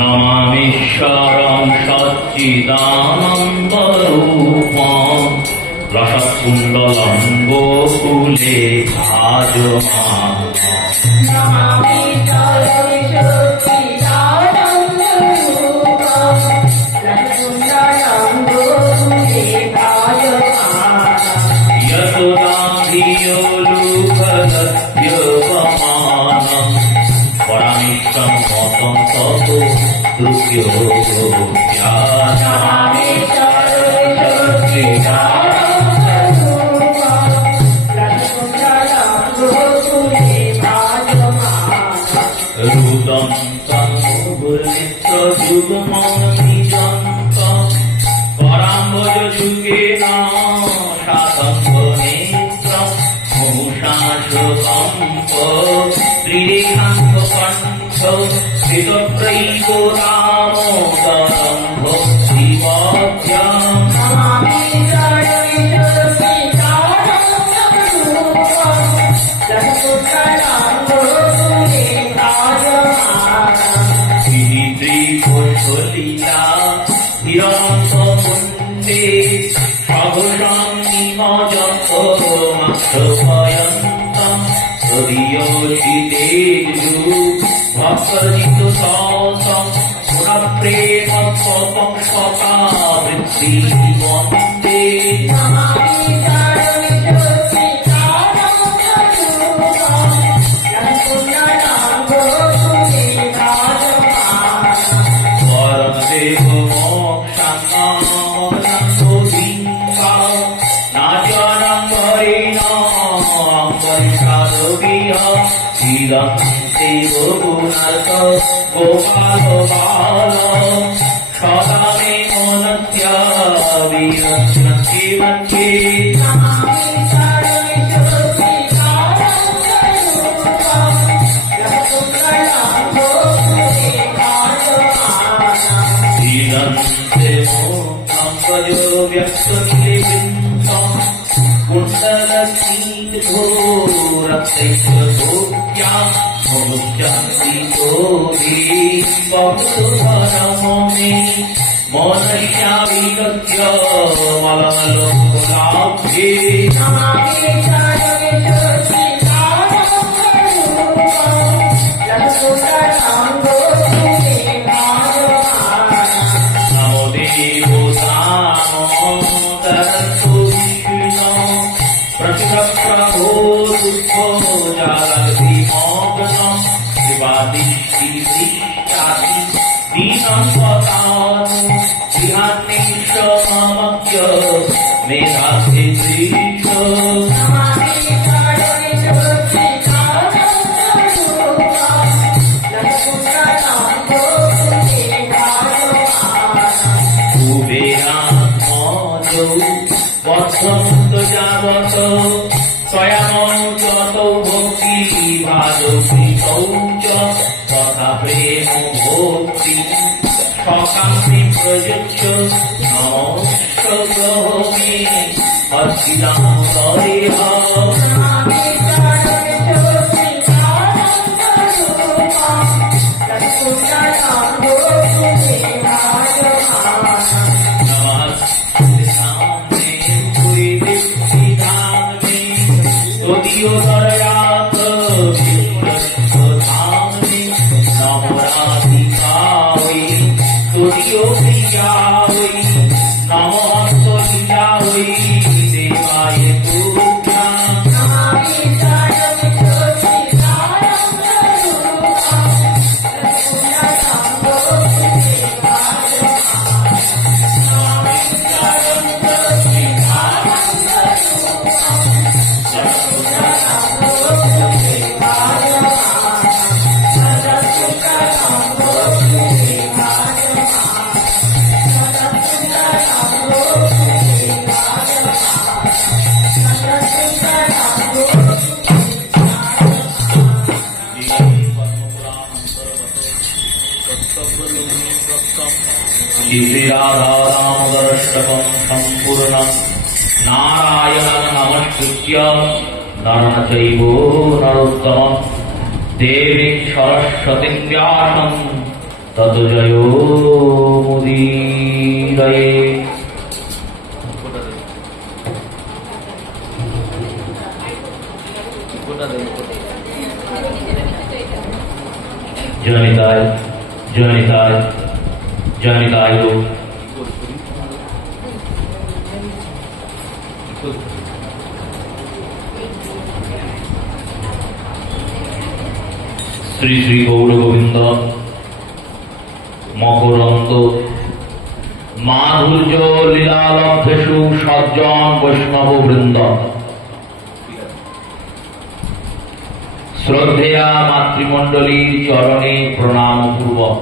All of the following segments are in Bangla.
नमामीश्वरं सच्चिदानन्दरूपं रसकुण्डलं गोकुले भाजमानं यशोदाधियोलुभद्यवमानं परामिष्टं मतं ततो रुदं तमुर्नित्यजुगमनिजन्तं पराम्बरजुगेन शातम्भनेत्रं मुहुषाशकम्प त्रिरेखाङ्ककण्ठ स्थितप्रैको रामोदरं भक्तिवाद्यम् श्रीपुष्पलीला हिरण्यकुण्डे सभृशं निमजन्तमक्षभयन्तं हरियोषितेजु भक्तजितुसासं पुनःप्रेमत्वं शतावृत्तिवन्दे गोपाल बाल सदा मे मनस्य विरच्यन्ति मध्ये श्रीरन्ते मोक्षं वयो व्यक्तनिलिबिन्दं कुण्डलकीर्घोरक्षैश्वरोग्या मुच्यन्ति तोहि बहुधरममे मनस्याविगत्य मलमलोलाभ्ये नमो देवो दामोदरस्तु विष्णो प्रतिप्रभो दुःखो जालति मोदनं शिवादिष्टिदृष्टाति दीनं स्वतानु जिहान्निशममक्य मेधास्ति दृष्ट कुबेरात्मजौ वत्समुद्रजावत स्वयमौचतौ भक्तिभाजौ च तथा प्रेम भोक्ति सकांति प्रयुज्य नमस्कृतो मे अर्चिदामरेह Yodarayat Viprasthadhamni Namoradhikavi Tudyopriyavi Namastohiyavi Devaya Tukyam श्रीराधारामदर्शकं सम्पूर्णं नारायणं नमस्कृत्य नरं चैव नरोत्तमं देवीं सरस्वतीं व्यासं তত জয় মুদিরয়ে। জয়নিতায় জয়নিতায় জয়নিতায়। শ্রী শ্রী গৌর গোবিন্দ মকরন্দ মাধুর্য লীলালব্ধেষু সজ্জন বৈষ্ণব বৃন্দ, শ্রদ্ধেয়া মাতৃমণ্ডলীর চরণে প্রণাম পূর্বক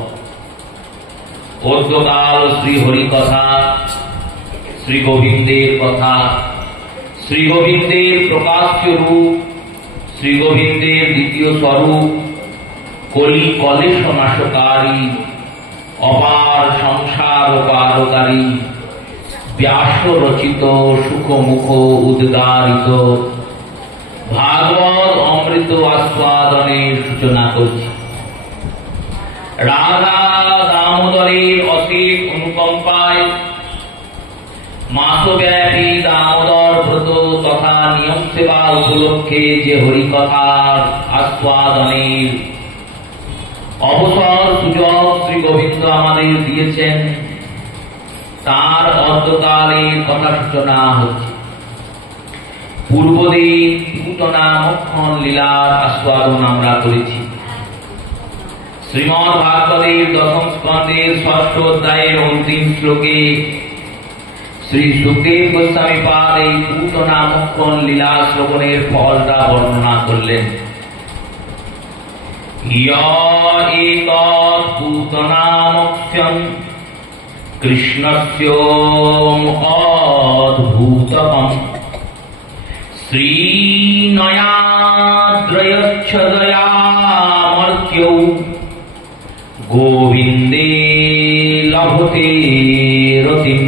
পদ্যকাল শ্রী হরিকথা, শ্রী গোবিন্দের কথা, শ্রী গোবিন্দের প্রকাশ্য রূপ, শ্রী গোবিন্দের দ্বিতীয় স্বরূপ, কলি কলেশ নাশকারী, অপার সংসার পারকারী, ব্যাস রচিত সুখমুখ উদ্গারিত ভাগবত অমৃত আস্বাদনের সূচনা করছি। রাধা দামোদরের অশেষ অনুকম্পায় মাসব্যাপী দামোদর ব্রত তথা নিয়ম সেবা উপলক্ষে যে হরিকথার আস্বাদনের অবসর সুযোগ শ্রী গোবিন্দ আমাদের দিয়েছেন, তার অদ্যকালের কথা সূচনা হচ্ছে। পূর্বদিন পুতনা মক্ষণ লীলার আস্বাদন আমরা করেছি। শ্রীমদ্ ভাগবতের দশম স্কন্ধের ষষ্ঠ অধ্যায়ের অন্তিম শ্লোকে শ্রী সুখদেব গোস্বামী পাদ এই পুতনা মক্ষণ লীলা শ্রবণের ফলটা বর্ণনা করলেন। এতৎ পুতনামোক্ষম কৃষ্ণস্য অদ্ভুতম শ্রীনয়াদ্রয়চ্ছদয়ামর্ত্যৌ গোবিন্দে লভতে রতিম।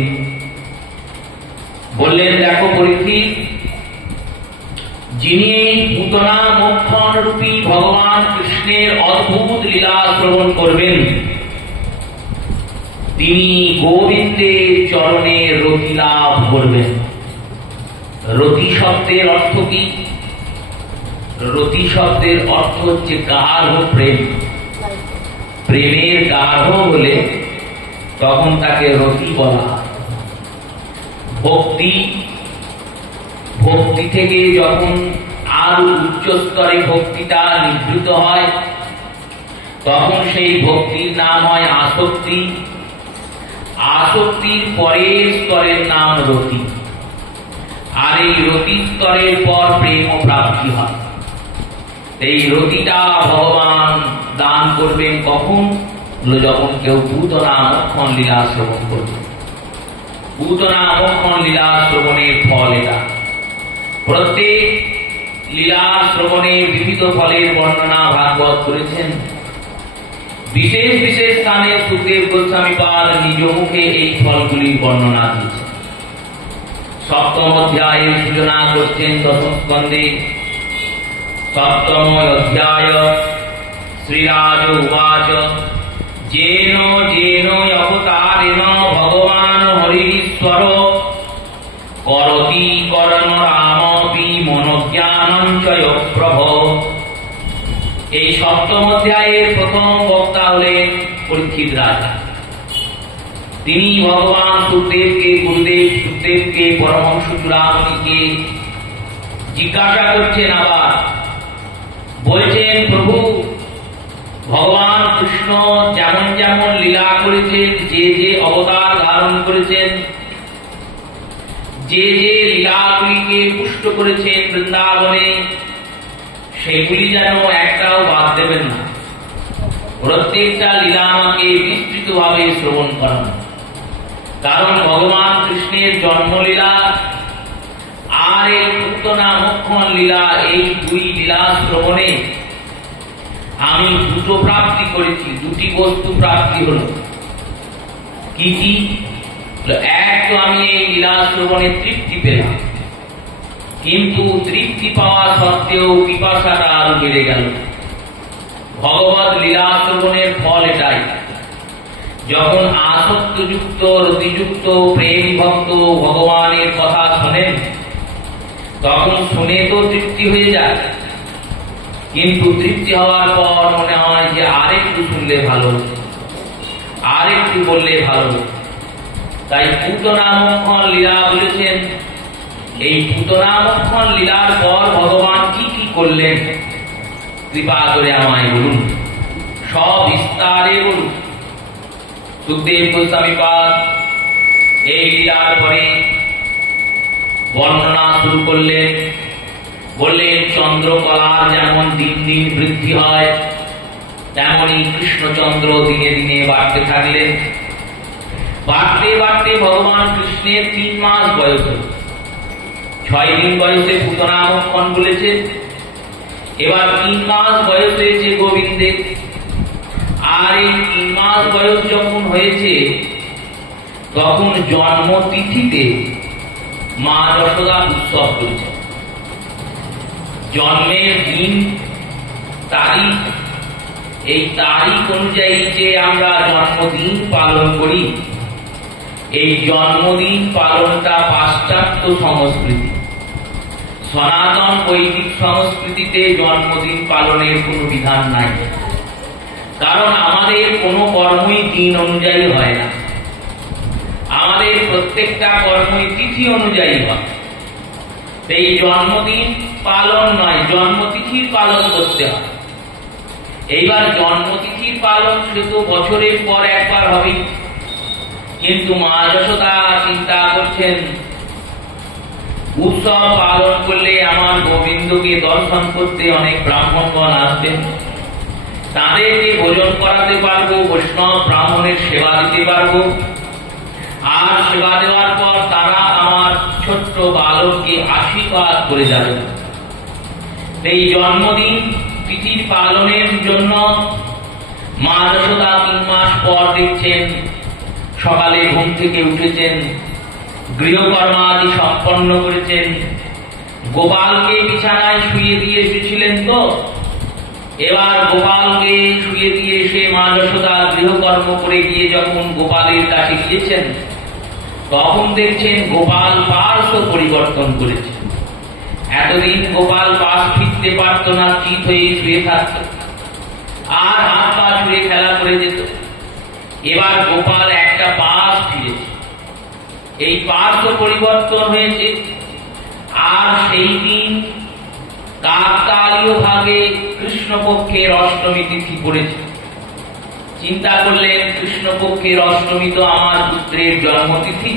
বললেন, দেখো পরীক্ষিত, যিনি এই পুতনা মোক্ষণ রূপী ভগবান কৃষ্ণের অদ্ভুত লীলা শ্রবণ করবেন, তিনি গোবিন্দের চরণে রতি লাভ করবেন। রতি শব্দের অর্থ কি? রতি শব্দের অর্থ হচ্ছে গাঢ় প্রেম। প্রেমের গাঢ় হলে তখন তাকে রতি বলা হয়। ভক্তি, ভক্তি থেকে যখন আরো উচ্চ স্তরে ভক্তিটা নিবৃত হয়, তখন সেই ভক্তির নাম হয় আসক্তি। আসক্তির পরের স্তরের নাম রতি। আর এই রতি স্তরের পর প্রেম প্রাপ্তি হয়। এই রতিটা ভগবান দান করবেন কখন? যখন কেউ পুতনা মোক্ষণ লীলা শ্রবণ করবে। পুতনা মোক্ষণ লীলা শ্রবণের ফল এটা। প্রত্যেক লীলা শ্রবণের বিবিধ ফলের বর্ণনা ভাগবত করেছেন। বিশেষ বিশেষ স্থানে সুখদেব গোস্বামী পাদ নিজ মুখে এই ফলগুলির বর্ণনা দিয়েছেন। সপ্তম অধ্যায়ের সূচনা করছেন দশম স্কন্ধে। সপ্তম অধ্যায় শ্রীরাজ উবাচ যেন যেন অবতারেণ ভগবান হরিশ্বর করতি করণ রামপি মনোজ্ঞানং চয় প্রভ। এই সপ্তম অধ্যায়ের প্রথম বক্তা হলেন পরীক্ষিত রাজা। তিনি ভগবান সুখদেবকে, গুরুদেব সুখদেবকে, পরমহংস চূড়ামণিকে জিজ্ঞাসা করছেন। আবার বলছেন, প্রভু ভগবান কৃষ্ণ যেমন যেমন লীলা করেছেন, যে যে অবতার ধারণ করেছেন, যে যে লীলাগুলিকে পুষ্ট করেছেন বৃন্দাবনে, সেগুলি যেন একটাও বাদ দেবেন না। প্রত্যেকটা লীলা আমাকে বিস্তৃতভাবে শ্রবণ করান। কারণ ভগবান কৃষ্ণের জন্মলীলা আর এই পুতনা মোক্ষণ লীলা, এই দুই লীলা শ্রবণে আমি দুটো প্রাপ্তি করেছি। দুটি বস্তু প্রাপ্তি হল। কি কি? এক তো আমি এই লীলা শ্রবণে তৃপ্তি পেলাম, কিন্তু তৃপ্তি পাওয়া সত্ত্বেও পিপাসাটা আরো বেড়ে গেল। ভগবত লীলা শ্রবণের ফল এটাই। যখন আসক্তযুক্ত রতিযুক্ত প্রেম ভক্ত ভগবানের কথা শোনেন, তখন শুনে তো তৃপ্তি হয়ে যায়, কিন্তু তৃপ্তি হওয়ার পর মনে হয় যে আরেকটু শুনলে ভালো, আরেকটু বললে ভালো। তাই পুতনামক্ষণ লীলা বলেছেন। এই পুতনামক্ষণ লীলার পর ভগবান কি কি করলেন কৃপা করে আমায় বলুন, সব বিস্তারে বলুন। সুখদেব গোস্বামী পাদ এই লীলার পরে বর্ণনা শুরু করলেন। বললেন চন্দ্রকলার যেমন দিন দিন বৃদ্ধি হয়, তেমনি কৃষ্ণচন্দ্র দিনে দিনে বাড়তে থাকলেন। বাড়তে বাড়তে ভগবান কৃষ্ণের 3 মাস বয়স হল। 6 দিন বয়সে পুতনামক্ষণ বলেছে, এবার 3 মাস বয়স হয়েছে গোবিন্দের। আর এই 3 মাস বয়স যখন হয়েছে, তখন জন্মতিথিতে মা যশোদা উৎসব করেছে। জন্মের দিন তারিখ, এই তারিখ অনুযায়ী যে আমরা জন্মদিন পালন করি, এই জন্মদিন পালনটা পাশ্চাত্য সংস্কৃতি। সনাতন বৈদিক সংস্কৃতিতে জন্মদিন পালনের কোনো বিধান নাই, কারণ আমাদের কোনো কর্মই দিন অনুযায়ী হয় না, আমাদের প্রত্যেকটা কর্মই তিথি অনুযায়ী হয়। এই জন্মদিন পালন নয়, জন্মতিথির পালন করতে হয়। এইবার জন্মতিথির পালন সে তো বছরের পর একবার হবে, কিন্তু মা যশোদা চিন্তা করছেন উৎসব পালন করলে আমার গোবিন্দকে দর্শন করতে অনেক ব্রাহ্মণগণ আসবেন, তাদেরকে ভোজন করাতে পারবো, বৈষ্ণব ব্রাহ্মণের সেবা দিতে পারবো, আর সেবা দেওয়ার পর তারা আমার ছোট্ট বালককে আশীর্বাদ করে যাবে। এই জন্মদিন তিথির পালনের জন্য মা যশোদা 3 মাস পর দেখছেন সকালে ঘুম থেকে উঠেছেন, গৃহকর্মাদি সম্পন্ন করেছেন, গোপালকে বিছানায় শুয়ে দিয়ে এসেছিলেন। তো এবার গোপালকে শুয়ে দিয়ে এসে মা যশোদা গৃহকর্ম করে গিয়ে যখন গোপালের কাছে গিয়েছেন, তখন দেখছেন গোপাল পার্শ্ব পরিবর্তন করেছে। এতদিন গোপাল পাশ ফিরতে পারত না, চিত হয়ে শুয়ে থাকত, আর হাত পা ছুঁড়ে খেলা করে যেত। এবার গোপাল একটা পাশ ফিরেছে, এই পার্শ্ব পরিবর্তন হয়েছে। আর সেই দিন কাকতালীয় ভাবে কৃষ্ণপক্ষের অষ্টমী তিথি পড়েছে। চিন্তা করলেন কৃষ্ণপক্ষের অষ্টমী তো আমার পুত্রের জন্মতিথি,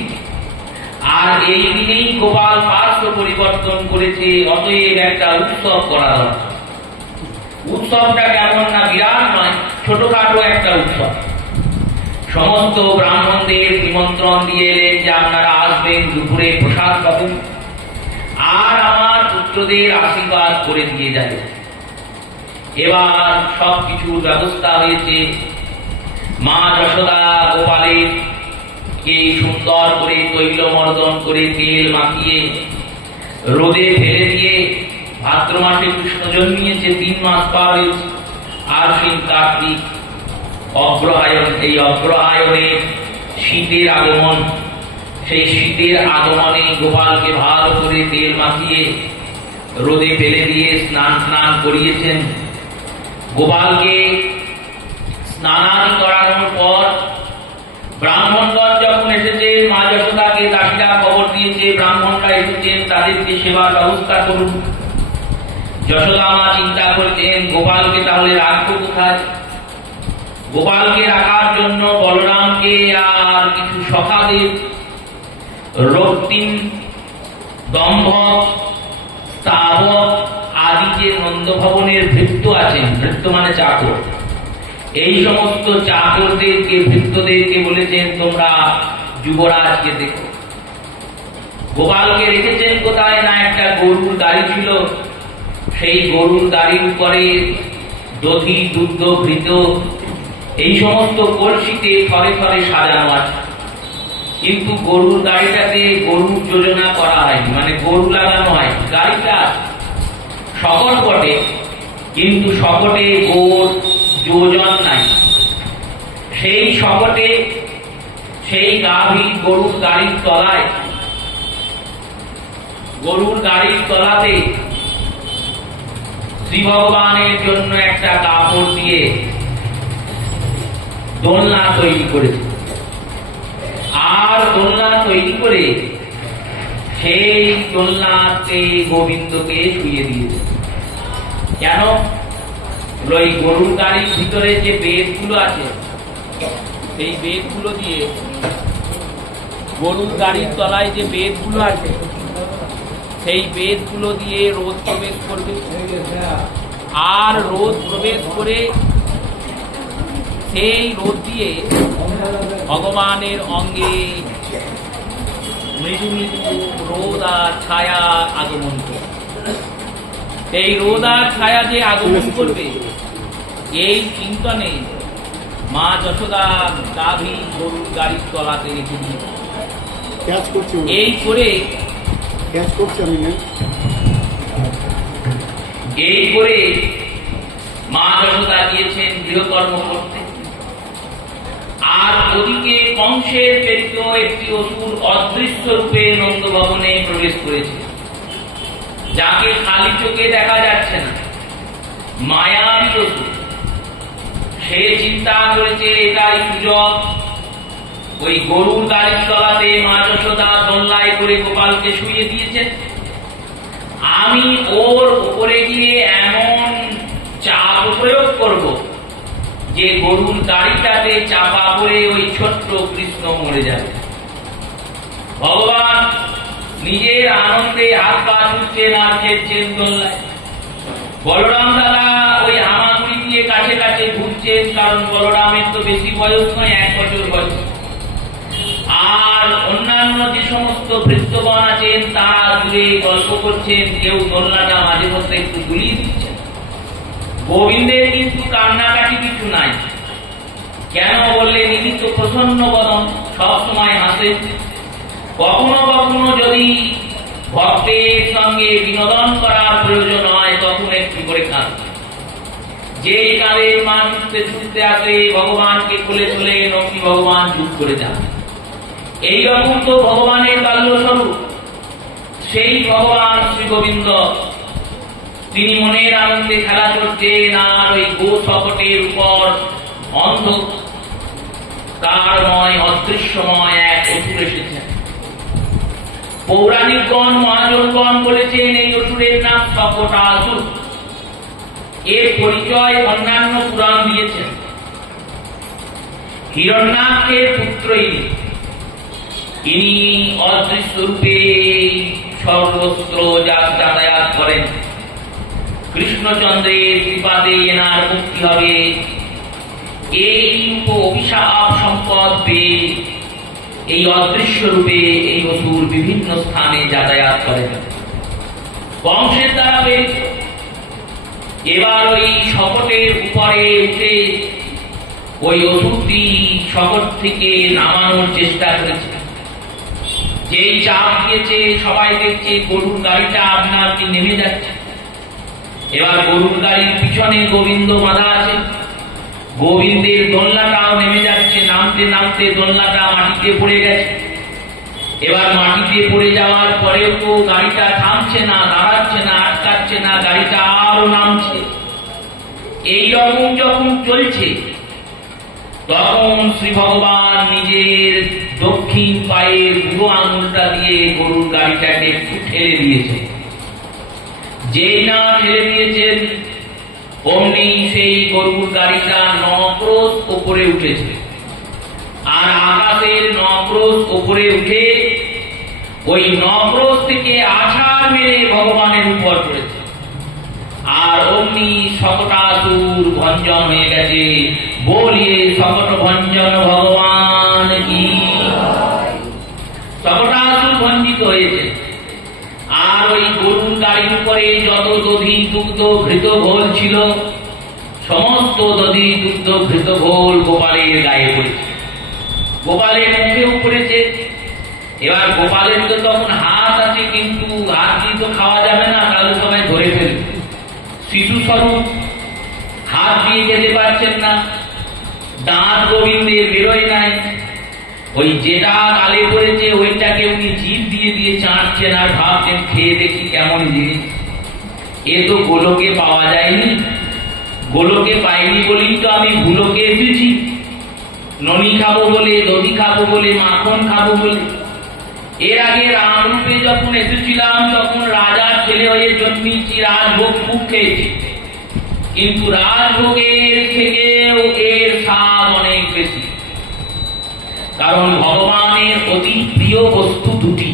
আর এই দিনেই গোপাল পার্শ্ব পরিবর্তন করেছে, অতএব একটা উৎসব করা দরকার। উৎসবটা কেমন না, বিরাট নয়, ছোটখাটো একটা উৎসব। সমস্ত ব্রাহ্মণদের নিমন্ত্রণ দিয়ে এলেন যে আপনারা আসবেন, দুপুরে প্রসাদ পাবেন, আর আমার পুত্রদের আশীর্বাদ করে দিয়ে যাবে। এবার সবকিছুর ব্যবস্থা হয়েছে। মা যশোদা গোপালের কে সুন্দর করে তৈলমর্দন করে তেল মাখিয়ে রোদে ফেলে দিয়ে, ভাদ্র মাসে কৃষ্ণ জন্মিয়েছে, 3 মাস পার হয়েছে, আশ্বিন কার্তিক অগ্রহায়ণ। এই অগ্রহায়ণের শীতের আগমন, সেই শীতের আগমনে গোপালকে ভালো করে তেল মাখিয়ে রোদে ফেলে দিয়ে স্নান করিয়েছেন। গোপালকে স্নান করানোর পর ব্রাহ্মণগণ যখন এসেছে, মা যশোদাকে দাসীরা খবর দিয়েছে ব্রাহ্মণরা এসেছেন, তাদেরকে সেবার ব্যবস্থা করুন। যশোদা মা চিন্তা করছেন গোপালকে তাহলে রাখবো কোথায়। গোপালকে রাখার জন্য বলরামকে আর কিছু সখাদের রক্তিম, দম্ভক, স্তাবক আদি যে নন্দভবনের ভৃত্য আছেন, ভৃত্য মানে চাকর, এই সমস্ত চাকরদেরকে, ভৃত্যদেরকে বলেছেন তোমরা যুবরাজকে দেখো। গোপালকে রেখেছেন কোথায় না, একটা গরুর গাড়ি ছিল, সেই গরুর গাড়ির উপরে দধি, দুগ্ধ, ঘৃত এই সমস্ত কলসিতে থরে থরে সাজানো আছে। কিন্তু গরুর গাড়িটাতে গরুর যোজনা করা হয়নি, মানে গরু লাগানো হয়। গাড়িটা শকট বটে, কিন্তু শকটে গোর যোজন নাই। সেই শপটে সেই গাভী গরুর গাড়ির তলাতে শ্রী ভগবানের জন্য একটা কাপড় দিয়ে দোলনা তৈরি করেছে। আর দোলনা তৈরি করে সেই দোলনাতে গোবিন্দকে শুয়ে দিয়েছে। কেন? ওই গরুর গাড়ির ভিতরে যে বেদগুলো আছে, সেই বেদগুলো দিয়ে, গরুর গাড়ির তলায় যে বেদগুলো আছে, সেই বেদগুলো দিয়ে রোদ প্রবেশ করবে। আর রোদ প্রবেশ করে সেই রোদ দিয়ে ভগবানের অঙ্গে মৃদু মৃদু রোদ আর ছায়া আগমন করবে। এই রোদ আর ছায়া যে আগমন করবে, এই চিন্তনে মা যশোদা গাভী গরুর গাড়ির তলাতে রেখে দিয়ে এই করে মা যশোদা গিয়েছেন গৃহকর্ম করতে। আর ওদিকে কংসের প্রেরিত একটি অসুর অদৃশ্য রূপে নন্দ ভবনে প্রবেশ করেছে, যাকে খালি চোখে দেখা যাচ্ছে না, মায়াবী অসুর। সে চিন্তা করেছে এটাই সুযোগ। ওই গরুর গাড়ির তলাতে মা যশোদা দোলনায় করে গোপালকে শুয়ে দিয়েছেন, আমি ওর উপরে গিয়ে এমন চাপ প্রয়োগ করব যে গরুর গাড়িটাতে চাপা পড়ে ওই ছোট্ট কৃষ্ণ মরে যাবে। ভগবান নিজের আনন্দে হাত পা ছুটছেন আর খেলছেন দোলনায়। বলরাম দাদা ওই হামাগুড়ি দিয়ে কাছে কাছে ঘুরছেন, কারণ বলরামের তো বেশি বয়স নয়, 1 বছর বয়স। আর অন্যান্য যে সমস্ত ভৃত্যগণ আছেন তারা দূরে গল্প করছেন, কেউ দোলনাটা মাঝে মধ্যে একটু দুলিয়ে দিচ্ছেন। গোবিন্দের কিন্তু কান্নাকাটি কিছু নাই। কেন বললে ইনি তো প্রসন্ন বদন, সবসময় হাসেন। কখনো কখনো যদি ভক্তের সঙ্গে বিনোদন করার প্রয়োজন হয় তখন একটু করে কাঁদেন। যেই কালের মা ছুটতে ছুটতে আসে ভগবানকে কোলে তুলে নকি ভগবান চুপ করে যান। এইরকম তো ভগবানের বাল্য স্বরূপ। সেই ভগবান শ্রী গোবিন্দ তিনি মনের আনন্দে খেলা করছেন, আর ওই গো শকটের উপর অন্ধকারময় অদৃশ্যময় এক অসুর এসেছেন। পৌরাণিকগণ মহাজনগণ বলেছেন এই অসুরের নাম শকটাসুর। এর পরিচয় অন্যান্য পুরাণ দিয়েছেন। হিরণ্যাক্ষের পুত্র ইনি অদৃশ্য রূপে সর্বত্র যাতায়াত করেন। কৃষ্ণচন্দ্রের কৃপাতে এনার মুক্তি হবে, এই অভিশাপ সম্পদ পেয়ে এই অদৃশ্য রূপে এই অসুর বিভিন্ন স্থানে যাতায়াত করেন। কংসের দ্বারা পেয়েছে। এবার ওই শকটের উপরে উঠে ওই অসুরটি শকট থেকে নামানোর চেষ্টা করেছে। যেই চাপ দিয়েছে সবাই দেখছে গরুর গাড়িটা আপনা আপনি নেমে যাচ্ছে। এবার গরুর গাড়ির পিছনে গোবিন্দ বাঁধা আছে, গোবিন্দের দোলনাটাও নেমে যাচ্ছে। নামতে নামতে দোলনাটা মাটিতে পড়ে গেছে। এবার মাটিতে পড়ে যাওয়ার পরেও তো গাড়িটা থামছে না, দাঁড়াচ্ছে না, আটকাচ্ছে না, গাড়িটা আরো নামছে। এইরকম যখন চলছে তখন শ্রী ভগবান নিজের দক্ষিণ পায়ের বুড়ো আঙুলটা দিয়ে গরুর গাড়িটাকে একটু ঠেলে দিয়েছে। যেই না ঠেলে দিয়েছেন অমনি সেই গরুর গাড়িটা 9 ক্রোশ উপরে উঠেছে। আর আকাশের 9 ক্রোশ উপরে উঠে ওই 9 ক্রোশ থেকে আছাড় মেরে ভগবানের উপর পড়েছে। আর অমনি শকটাসুর ভঞ্জন হয়ে গেছে। বলিয়ে শকট ভঞ্জন ভগবান কি। শকটাসুর ভঞ্জিত হয়েছে। আর ওই গরুর গাড়ির উপরে যত দধি দুগ্ধ ঘৃত ঘোল ছিল সমস্ত দধি দুগ্ধ ঘৃত ঘোল গোপালের গায়ে পড়েছে, গোপালের মুখেও পড়েছে। এবার গোপালের তো তখন হাত আছে, কিন্তু হাত দিয়ে তো খাওয়া যাবে না, তাহলে সবাই ধরে ফেলবে। শিশু স্বরূপ হাত দিয়ে যেতে পারছেন না। দাঁত গোবিন্দের বেরোয় নাই, ওই যেটা গালে পড়েছে ওইটাকে উনি জিভ দিয়ে দিয়ে চাটছেন আর ভাবছেন খেয়ে দেখি কেমন জিনিস। এ তো গোলকে পাওয়া যায়নি, গোলকে পাইনি বলেই তো আমি ভুলোকে এসেছি। ননি খাবো বলে, দধি খাবো বলে, মাখন খাবো বলে। এর আগে রামরূপে যখন এসেছিলাম তখন রাজার ছেলে হয়ে জন্মেছি, রাজভোগ খুব খেয়েছি, কিন্তু রাজভোগের থেকেও এর স্বাদ অনেক বেশি। কারণ ভগবানের অতি প্রিয় বস্তু দুটি,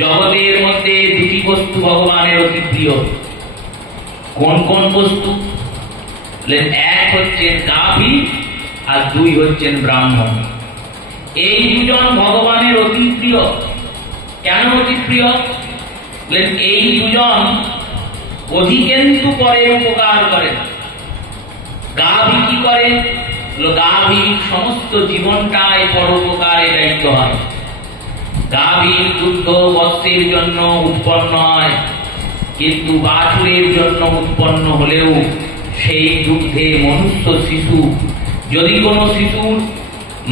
জগতের মধ্যে দুটি বস্তু ভগবানের অতি প্রিয়। কোন কোন বস্তু? এক হচ্ছেন গাভী আর দুই হচ্ছেন ব্রাহ্মণ। এই দুজন ভগবানের অতি প্রিয়। কেন অতি প্রিয়? এই দুজন অধিকেন্তু পরের উপকার করেন। গাভী কি করে? গাভী সমস্ত জীবনটাই পরোপকারে দায়িত্ব হয়। গাভীর দুগ্ধ বৎসের জন্য উৎপন্ন হয়, কিন্তু বাছুরের জন্য উৎপন্ন হলেও সেই দুগ্ধে মনুষ্য শিশু, যদি কোনো শিশুর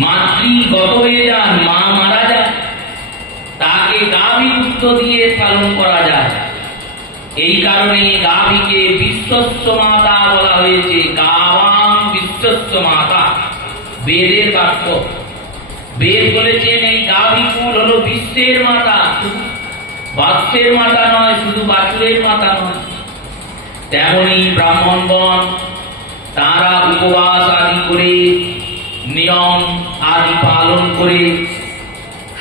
মাতৃগত হয়ে যান, মা মারা যায়, তাকে গাভী দুগ্ধ দিয়ে পালন করা যায়। এই কারণে গাভীকে বিশ্বস্য মাতা বলা হয়েছে। গাবাং বিশ্বস্য মাতা, বেদের বাক্য। বেদ বলেছেন এই গাভীকুল হলো বিশ্বের মাতা, শুধু বাৎসের মাতা নয়, শুধু বাছুরের মাতা নয়। তেমনি ব্রাহ্মণগণ তারা উপবাস আদি করে, নিয়ম আদি পালন করে,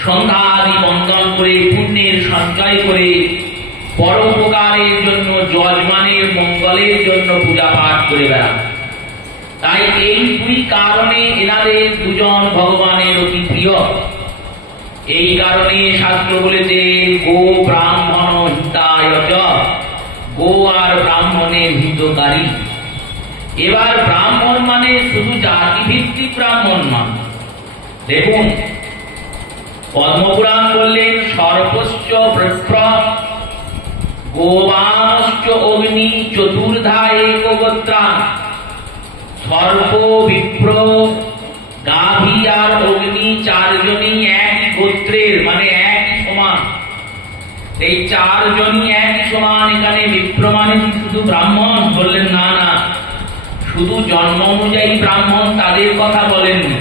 সন্ধ্যা আদি বন্দন করে, পুণ্যের সঞ্চয় করে, পরোপকারের জন্য, যজমানের মঙ্গলের জন্য পূজা পাঠ করে বেড়ান। তাই এই দুই কারণে এনাদের দুজন ভগবানের অতি প্রিয়। এই কারণে শাস্ত্র বলেছে গো ব্রাহ্মণ হিতায় চ, গো আর ব্রাহ্মণের হিতকারী। এবার ব্রাহ্মণ মানে শুধু জাতিভিত্তিক ব্রাহ্মণ নয়। দেখুন পদ্মপুরাণ বললেন সর্বস্ব ব্রহ্ম গোবাংশ্চ অগ্নি চতুর্ধা একগোত্রা। সর্ব বিপ্র গাভী আর অগ্নি চারজনই এক গোত্রের, মানে এক সমান। এই চারজনই এক সমান। এখানে বিপ্র মানে শুধু ব্রাহ্মণ বললেন না, না, শুধু জন্ম অনুযায়ী ব্রাহ্মণ তাদের কথা বলেননি।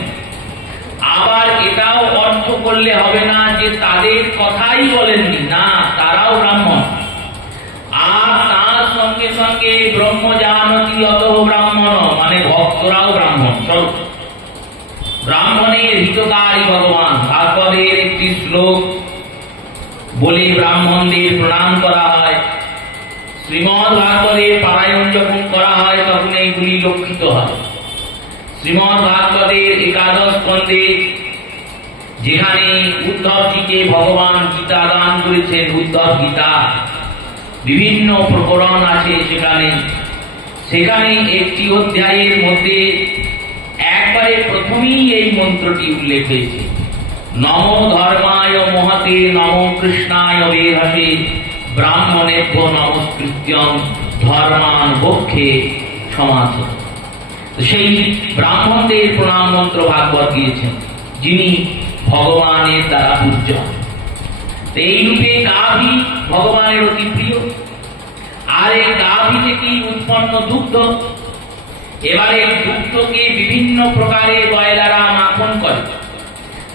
আবার এটাও অর্থ করলে হবে না যে তাদের কথাই বলেননি, না, তারাও ব্রাহ্মণ। আর তার সঙ্গে সঙ্গে ব্রহ্ম জানতি অত ব্রাহ্মণ, মানে ভক্তরাও ব্রাহ্মণ। ব্রাহ্মণের হিতকারী ভগবান। ভাগবতের একটি শ্লোক বলে ব্রাহ্মণদের প্রণাম করা হয়। শ্রীমদ ভাগবতের পারায়ণ যখন করা হয় তখন এইগুলি লক্ষিত হয়। শ্রীমদ ভাগবতের একাদশ স্কন্ধে যেখানে উদ্ধবজিকে ভগবান গীতা দান করেছেন, উদ্ধব গীতা, বিভিন্ন প্রকরণ আছে সেখানে একটি অধ্যায়ের মধ্যে একবারে প্রথমেই এই মন্ত্রটি উল্লেখ হয়েছে, নমো ধর্মায় মহতে নমো কৃষ্ণায় বেহসে ব্রাহ্মণেভ্যো নমস্কৃত্যং ধর্মান বক্ষে সমাস। সেই ব্রাহ্মণদের প্রণাম মন্ত্র ভাগবত দিয়েছেন, যিনি ভগবানের দ্বারা পূজ্য। এই রূপে গাভী ভগবানের অতি প্রিয়। আর এই গাভী থেকেই উৎপন্ন দুগ্ধ। এবারে দুগ্ধকে বিভিন্ন প্রকারে বয়লারা মাখন করে।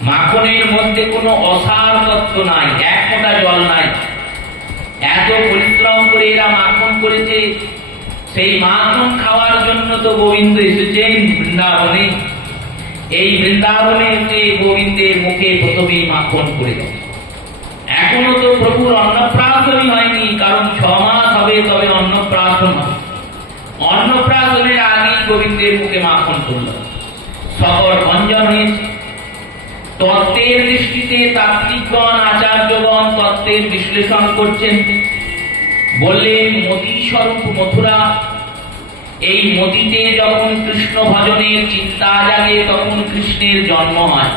মাখনের মধ্যে কোনো অসার তত্ত্ব নাই, এক ফোঁটা জল নাই। এত পরিশ্রম করে এরা মাখন করেছে। সেই মাখন খাওয়ার জন্য তো গোবিন্দ এসেছেন বৃন্দাবনে। এই বৃন্দাবনে গোবিন্দের মুখে প্রথমেই মাখন করে দেয়। এখনো তো প্রভুর অন্নপ্রাশনই হয়নি, কারণ 6 মাস হবে তবে অন্নপ্রাশন হবে। অন্নপ্রাশনের আগেই গোবিন্দের মুখে মাখন করল। সকল ভঞ্জন হয়েছে। তত্ত্বের দৃষ্টিতে তাত্ত্বিকগণ, আচার্যগণ তত্ত্বের বিশ্লেষণ করছেন। বললেন মতি স্বরূপ মথুরা। এই মতিতে যখন কৃষ্ণ ভজনের চিন্তা জাগে তখন কৃষ্ণের জন্ম হয়।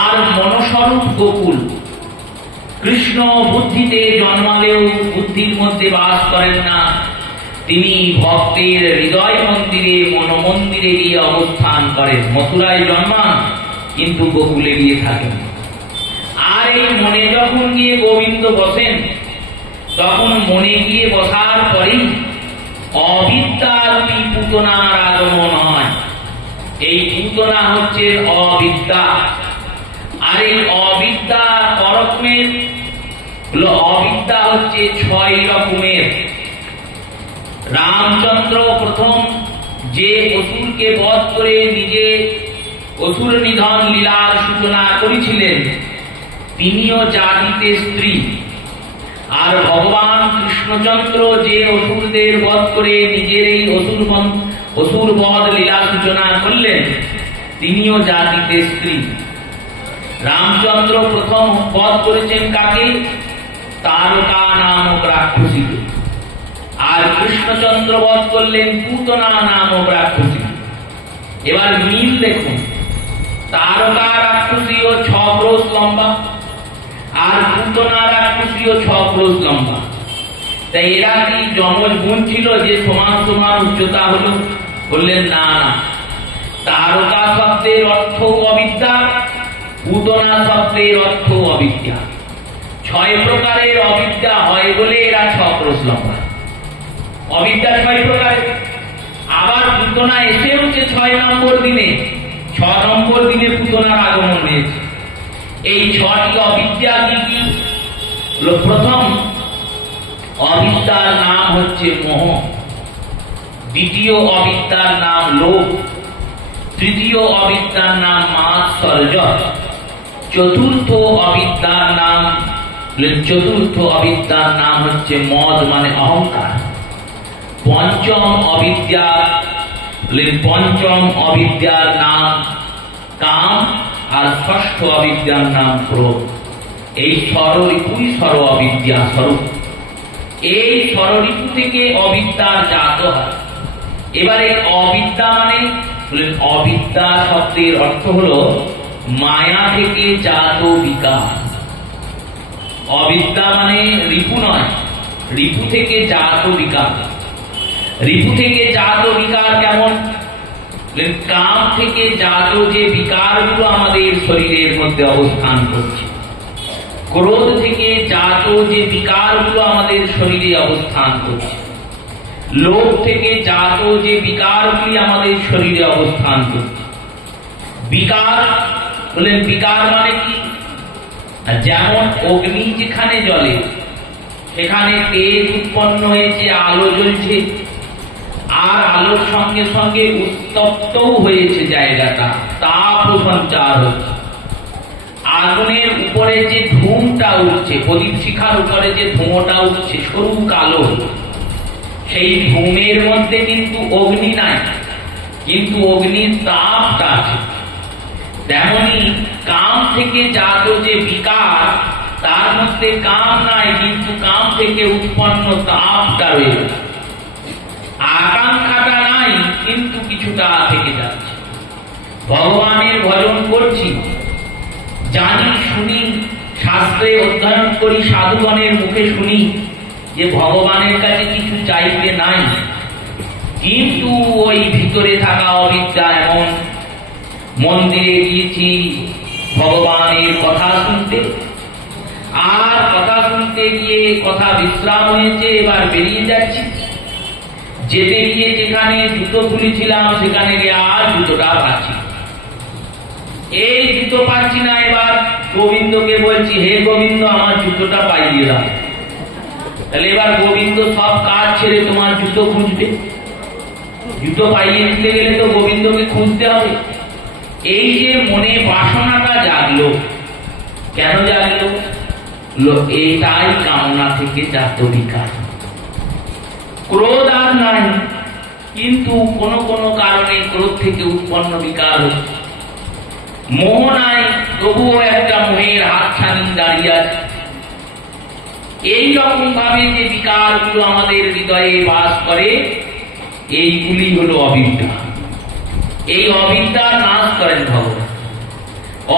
আর মনস্বরূপ গোকুল। কৃষ্ণ বুদ্ধিতে জন্মালেও বুদ্ধির মধ্যে বাস করেন না। তিনি ভক্তের হৃদয় মন্দিরে মনোমন্দিরে গিয়ে অবস্থান করেন। মথুরায় জন্মান, কিন্তু গোকুলে গিয়ে থাকেন। আর এই মনে যখন গিয়ে গোবিন্দ বসেন, তখন মনে গিয়ে বসার পরেই অবিদ্যারূপী পুতনার আগমন হয়। এই পুতনা হচ্ছে অবিদ্যা। আর এই অবিদ্যা করকমের, অবিদ্যা হচ্ছে 6 রকমের। রামচন্দ্র প্রথম যে অসুরকে বধ করে নিজে অসুর নিধন লীলার সূচনা করেছিলেন, তিনিও জাতিতে স্ত্রী। আর ভগবান কৃষ্ণচন্দ্র যে অসুরদের বধ করে নিজের এই অসুর বধ লীলা সূচনা করলেন, তিনিও জাতিতে স্ত্রী। রামচন্দ্র প্রথম বধ করেছেন কাকে? তারকা নামক রাক্ষসীকে। আর কৃষ্ণচন্দ্র বধ করলেন পুতনা নামক রাক্ষসীকে। এবার মিল দেখুন, তারকা রাক্ষসীও 6 ক্রোশ লম্বা, আর পুতনা রাক্ষসীও 6 ক্রোশ লম্বা। তাই এরা কি যমজ বোন ছিল যে সমান সমান উচ্চতা হলো? বললেন না না, তারকা শব্দের অর্থ অবিদ্যা, পুতনা শব্দের অর্থ অবিদ্যা। 6 প্রকারের অবিদ্যা হয় বলে এরা 6 ক্রোশ লম্বা। অবিদ্যা 6 প্রকারের। আবার পুতনা এসে হচ্ছে 6 নম্বর দিনে, 6 নম্বর দিনে পুতনার আগমন হয়েছে। এই 6টি অবিদ্যা কি কি? প্রথম অবিদ্যার নাম হচ্ছে মোহ, দ্বিতীয় অবিদ্যার নাম লোভ, তৃতীয় অবিদ্যার নাম মাৎসর্য, চতুর্থ অবিদ্যার নাম হচ্ছে মদ মানে অহংকার, পঞ্চম অবিদ্যার নাম কাম, আর ষষ্ঠ অবিদ্যার নাম ক্রোধ। এই ষড়রিপুই ষড় অবিদ্যা স্বরূপ। এই ষড়রিপু থেকে অবিদ্যার জাত হয়। এবার এই অবিদ্যা মানে, অবিদ্যা শব্দের অর্থ হলো মায়া থেকে জাত বিকার। অবিদ্যা মানে রিপু নয়, রিপু থেকে জাত বিকার। রিপু থেকে জাত বিকার কেমন? কাম থেকে জাত যে বিকারগুলো আমাদের শরীরের মধ্যে অবস্থান করছে, ক্রোধ থেকে জাত যে বিকারগুলো আমাদের শরীরে অবস্থান করছে, লোভ থেকে জাত যে বিকারগুলি আমাদের শরীরে অবস্থান করছে। বিকার বিকার মানে কি? যেমন অগ্নি যেখানে জ্বলে, সেখানে তেজ উৎপন্ন হয়েছে, আলো জ্বলছে, আর আলোর সঙ্গে সঙ্গে উত্তপ্তও হয়েছে জায়গাটা, তাপ সঞ্চার হচ্ছে। আগুনের উপরে যে ধূমটা উঠছে, প্রদীপ শিখার উপরে যে ধুঁয়োটা উঠছে সরু কালো, সেই ধূমের মধ্যে কিন্তু অগ্নি নাই, কিন্তু অগ্নির তাপটা আছে। তেমনি কাম থেকে জাত যে বিকার, তার মধ্যে কাম নাই, কিন্তু কাম থেকে উৎপন্ন তাপটা রয়েছে। আকাঙ্ক্ষাটা নাই, কিন্তু কিছুটা থেকে যাচ্ছে। ভগবানের ভজন করছি, জানি শুনি, শাস্ত্রে অধ্যয়ন করি, সাধুগণের মুখে শুনি যে ভগবানের কাছে কিছু চাইতে নাই, কিন্তু ওই ভিতরে থাকা অবিদ্যা এমন। মন্দিরে গিয়েছি ভগবানের কথা শুনতে, আর কথা শুনতে গিয়ে কথা বিশ্রাম হয়েছে, এবার বেরিয়ে যাচ্ছি। যেতে গিয়ে যেখানে জুতো খুলেছিলাম সেখানে গিয়ে আর জুতোটা পাচ্ছি, এই জুতো পাচ্ছি না। এবার গোবিন্দকে বলছি, হে গোবিন্দ, আমার জুতোটা পাইয়ে দাও। তাহলে এবার গোবিন্দ সব কাজ ছেড়ে তোমার জুতো খুঁজবে। জুতো পাইয়ে দিতে গেলে তো গোবিন্দকে খুঁজতে হবে। এই যে মনে বাসনাটা জাগলো, কেন জাগলো? এটাই কামনা থেকে জাত বিকার। ক্রোধ আর নাই, কিন্তু কোন কোন কারণে ক্রোধ থেকে উৎপন্ন বিকার হচ্ছে। মোহ নাই, তবুও একটা মোহের হাতছানি দাঁড়িয়ে আছে। এইরকম ভাবে যে বিকারগুলো আমাদের হৃদয়ে বাস করে, এইগুলি হলো অবিদ্যা। এই অবিদ্যার নাশ করেন ভগবান।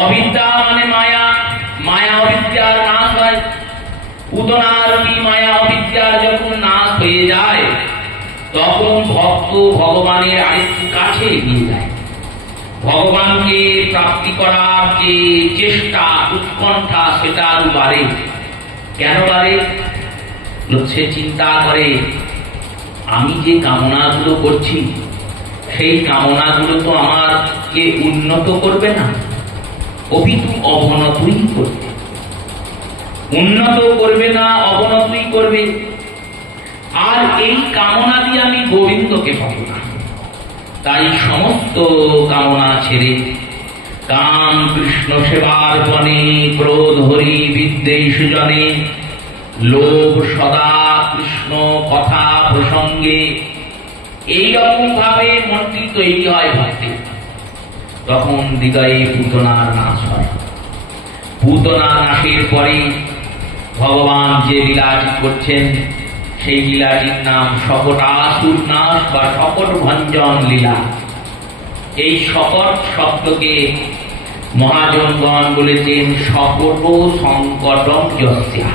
অবিদ্যা মানে মায়া, মায়া অবিদ্যার নাশ হয়। পুতনারূপী মায়া অবিদ্যার যখন নাশ হয়ে যায়, তখন ভক্ত ভগবানের আরেকটু কাছে এগিয়ে যায়। ভগবানকে প্রাপ্তি করার যে চেষ্টা উৎকণ্ঠা সেটা আরো বাড়ে। কেন বাড়ে? সে চিন্তা করে আমি যে কামনাগুলো করছি সেই কামনাগুলো তো আমাকে উন্নত করবে না, অপিতু অবনতই করবে। উন্নত করবে না, অবনতই করবে। আর এই কামনা দিয়ে আমি গোবিন্দকে পাবো না। তাই সমস্ত কামনা ছেড়ে কাম কৃষ্ণ সেবার বনে, ক্রোধ হরি বিদ্বেষ জনে, লোভ সদা কৃষ্ণ কথা প্রসঙ্গে, এইরকম ভাবে মনটি তৈরি হয় ভাবতে। তখন হৃদয়ে পুতনার নাশ হয়। পুতনা নাশের পরে ভগবান যে লীলাটি করছেন সেই লীলাটির নাম শকটাসুর নাশ বা শকট ভঞ্জন লীলা। এই শকট শব্দকে মহাজনগণ বলেছেন শকট সংকটম যস্যা।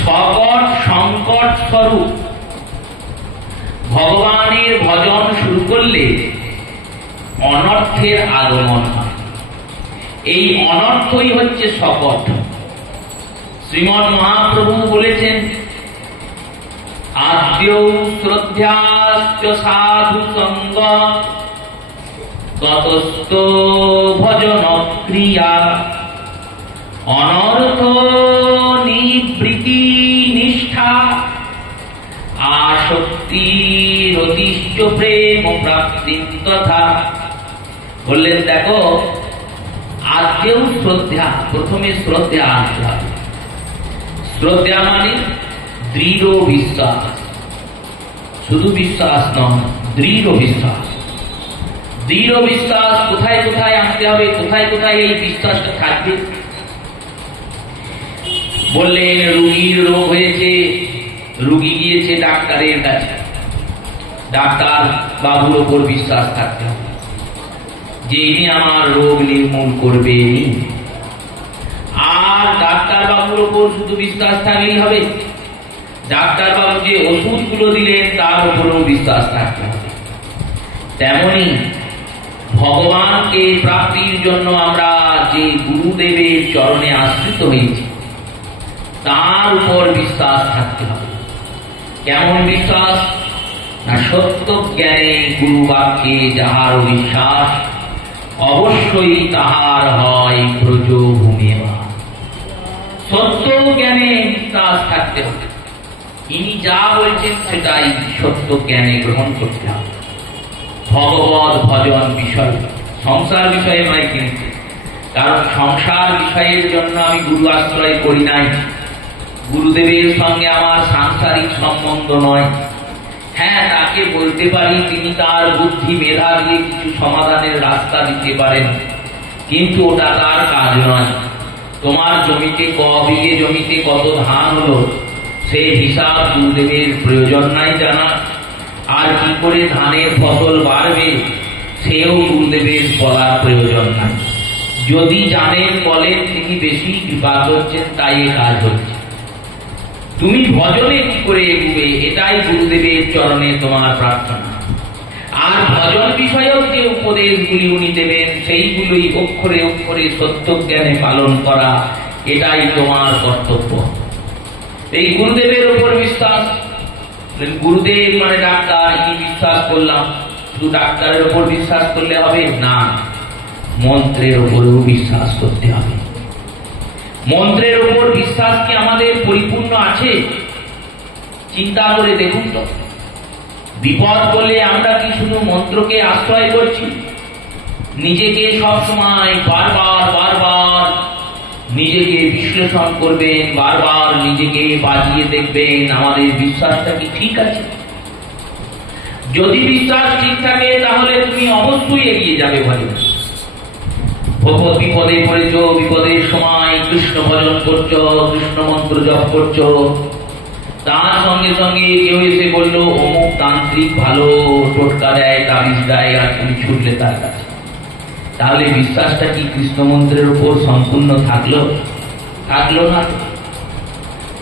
শকট সংকট স্বরূপ। ভগবানের ভজন শুরু করলে অনর্থের আগমন হয়। এই অনর্থই হচ্ছে শকট। শ্রীমন মহাপ্রভু বলেছেন আদ্যৌ শ্রদ্ধাশ্চ সাধু সঙ্গ ততস্থ ভজন ক্রিয়া অনর্থ নিবৃত্তি নিষ্ঠা আসক্তি রতিষ্ঠ প্রেম প্রাপ্তি তথা। বললেন দেখো, আদ্যৌ শ্রদ্ধা, প্রথমে শ্রদ্ধা আসতে হবে। শ্রদ্ধা মানে দৃঢ় বিশ্বাস। শুধু বিশ্বাস নয়, দৃঢ় বিশ্বাস। দৃঢ় বিশ্বাস কোথায় কোথায় আনতে হবে, কোথায় কোথায় এই বিশ্বাসটা থাকবে? বললেন রোগীর রোগ হয়েছে, রোগী গিয়েছে ডাক্তারের কাছে, ডাক্তার বাবুর ওপর বিশ্বাস থাকতে হবে যে ইনি আমার রোগ নির্মূল করবে। আর ডাক্তার বাবুর ওপর শুধু বিশ্বাস থাকলেই হবে? ডাক্তার বাবু যে ওষুধগুলো দিলেন তার উপরেও বিশ্বাস থাকতে হবে। তেমনি ভগবানকে প্রাপ্তির জন্য আমরা যে গুরুদেবের চরণে আশ্রিত হয়েছি তার উপর বিশ্বাস থাকতে হবে। কেমন বিশ্বাস? না সত্য জ্ঞানে গুরু বাক্যে যাহার বিশ্বাস অবশ্যই তাহার হয় ব্রজ ভূমিমা। সত্য জ্ঞানে বিশ্বাস থাকতে হবে। ইনি যা বলছেন সেটাই সত্য জ্ঞানে গ্রহণ করতে হবে। ভগবত ভজন বিষয়, সংসার বিষয়ে নয় কিন্তু। কারণ সংসার বিষয়ের জন্য আমি গুরু আশ্রয় করি নাই। গুরুদেবের সঙ্গে আমার সাংসারিক সম্বন্ধ নয়। হ্যাঁ, তাকে বলতে পারি তিনি তার বুদ্ধি মেধা দিয়ে কিছু সমাধানের রাস্তা দিতে পারেন, কিন্তু ওটা তার কাজ নয়। তোমার জমিতে বিঘে জমিতে কত ধান হলো সেই হিসাব গুরুদেবের প্রয়োজন নাই জানা। আর কি করে ধানের ফসল বাড়বে সেও গুরুদেবের বলার প্রয়োজন নাই। যদি জানেন বলেন তিনি বেশি কৃপা করছেন তাই কাজ হচ্ছে। তুমি ভজনে কি করে এগোবে এটাই গুরুদেবের চরণে তোমার প্রার্থনা। আর ভজন বিষয়ক যে উপদেশগুলি উনি দেবেন সেইগুলোই অক্ষরে অক্ষরে সত্য জ্ঞানে পালন করা, এটাই তোমার কর্তব্য। এই গুরুদেবের উপর বিশ্বাস। গুরুদেব মানে ডাক্তার, কি বিশ্বাস করলাম? শুধু ডাক্তারের উপর বিশ্বাস করলে হবে না, মন্ত্রের উপরেও বিশ্বাস করতে হবে। মন্ত্রের উপর বিশ্বাস কি আমাদের পরিপূর্ণ আছে? চিন্তা করে দেখুন তো। বিপদ বলে আমরা কি শুধু মন্ত্রকে আশ্রয় করছি? নিজেকে সবসময় বারবার বারবার নিজেকে বিশ্লেষণ করবেন, বারবার নিজেকে বাজিয়ে দেখবেন আমাদের বিশ্বাসটা কি ঠিক আছে। যদি বিশ্বাস ঠিক থাকে তাহলে তুমি অবশ্যই এগিয়ে যাবে। ভালো বিপদে পড়েছ, বিপদের সময় কৃষ্ণ ভজন করছো, কৃষ্ণ মন্ত্র জপ করছো, তার সঙ্গে সঙ্গে কেউ এসে বললো অমুক তান্ত্রিক ভালো টোটকা দেয়, তাবিজ দেয়, আর তুমি ছুটলে তার কাছে, তাহলে বিশ্বাসটা কি কৃষ্ণ মন্ত্রের উপর সম্পূর্ণ থাকলো? থাকলো না।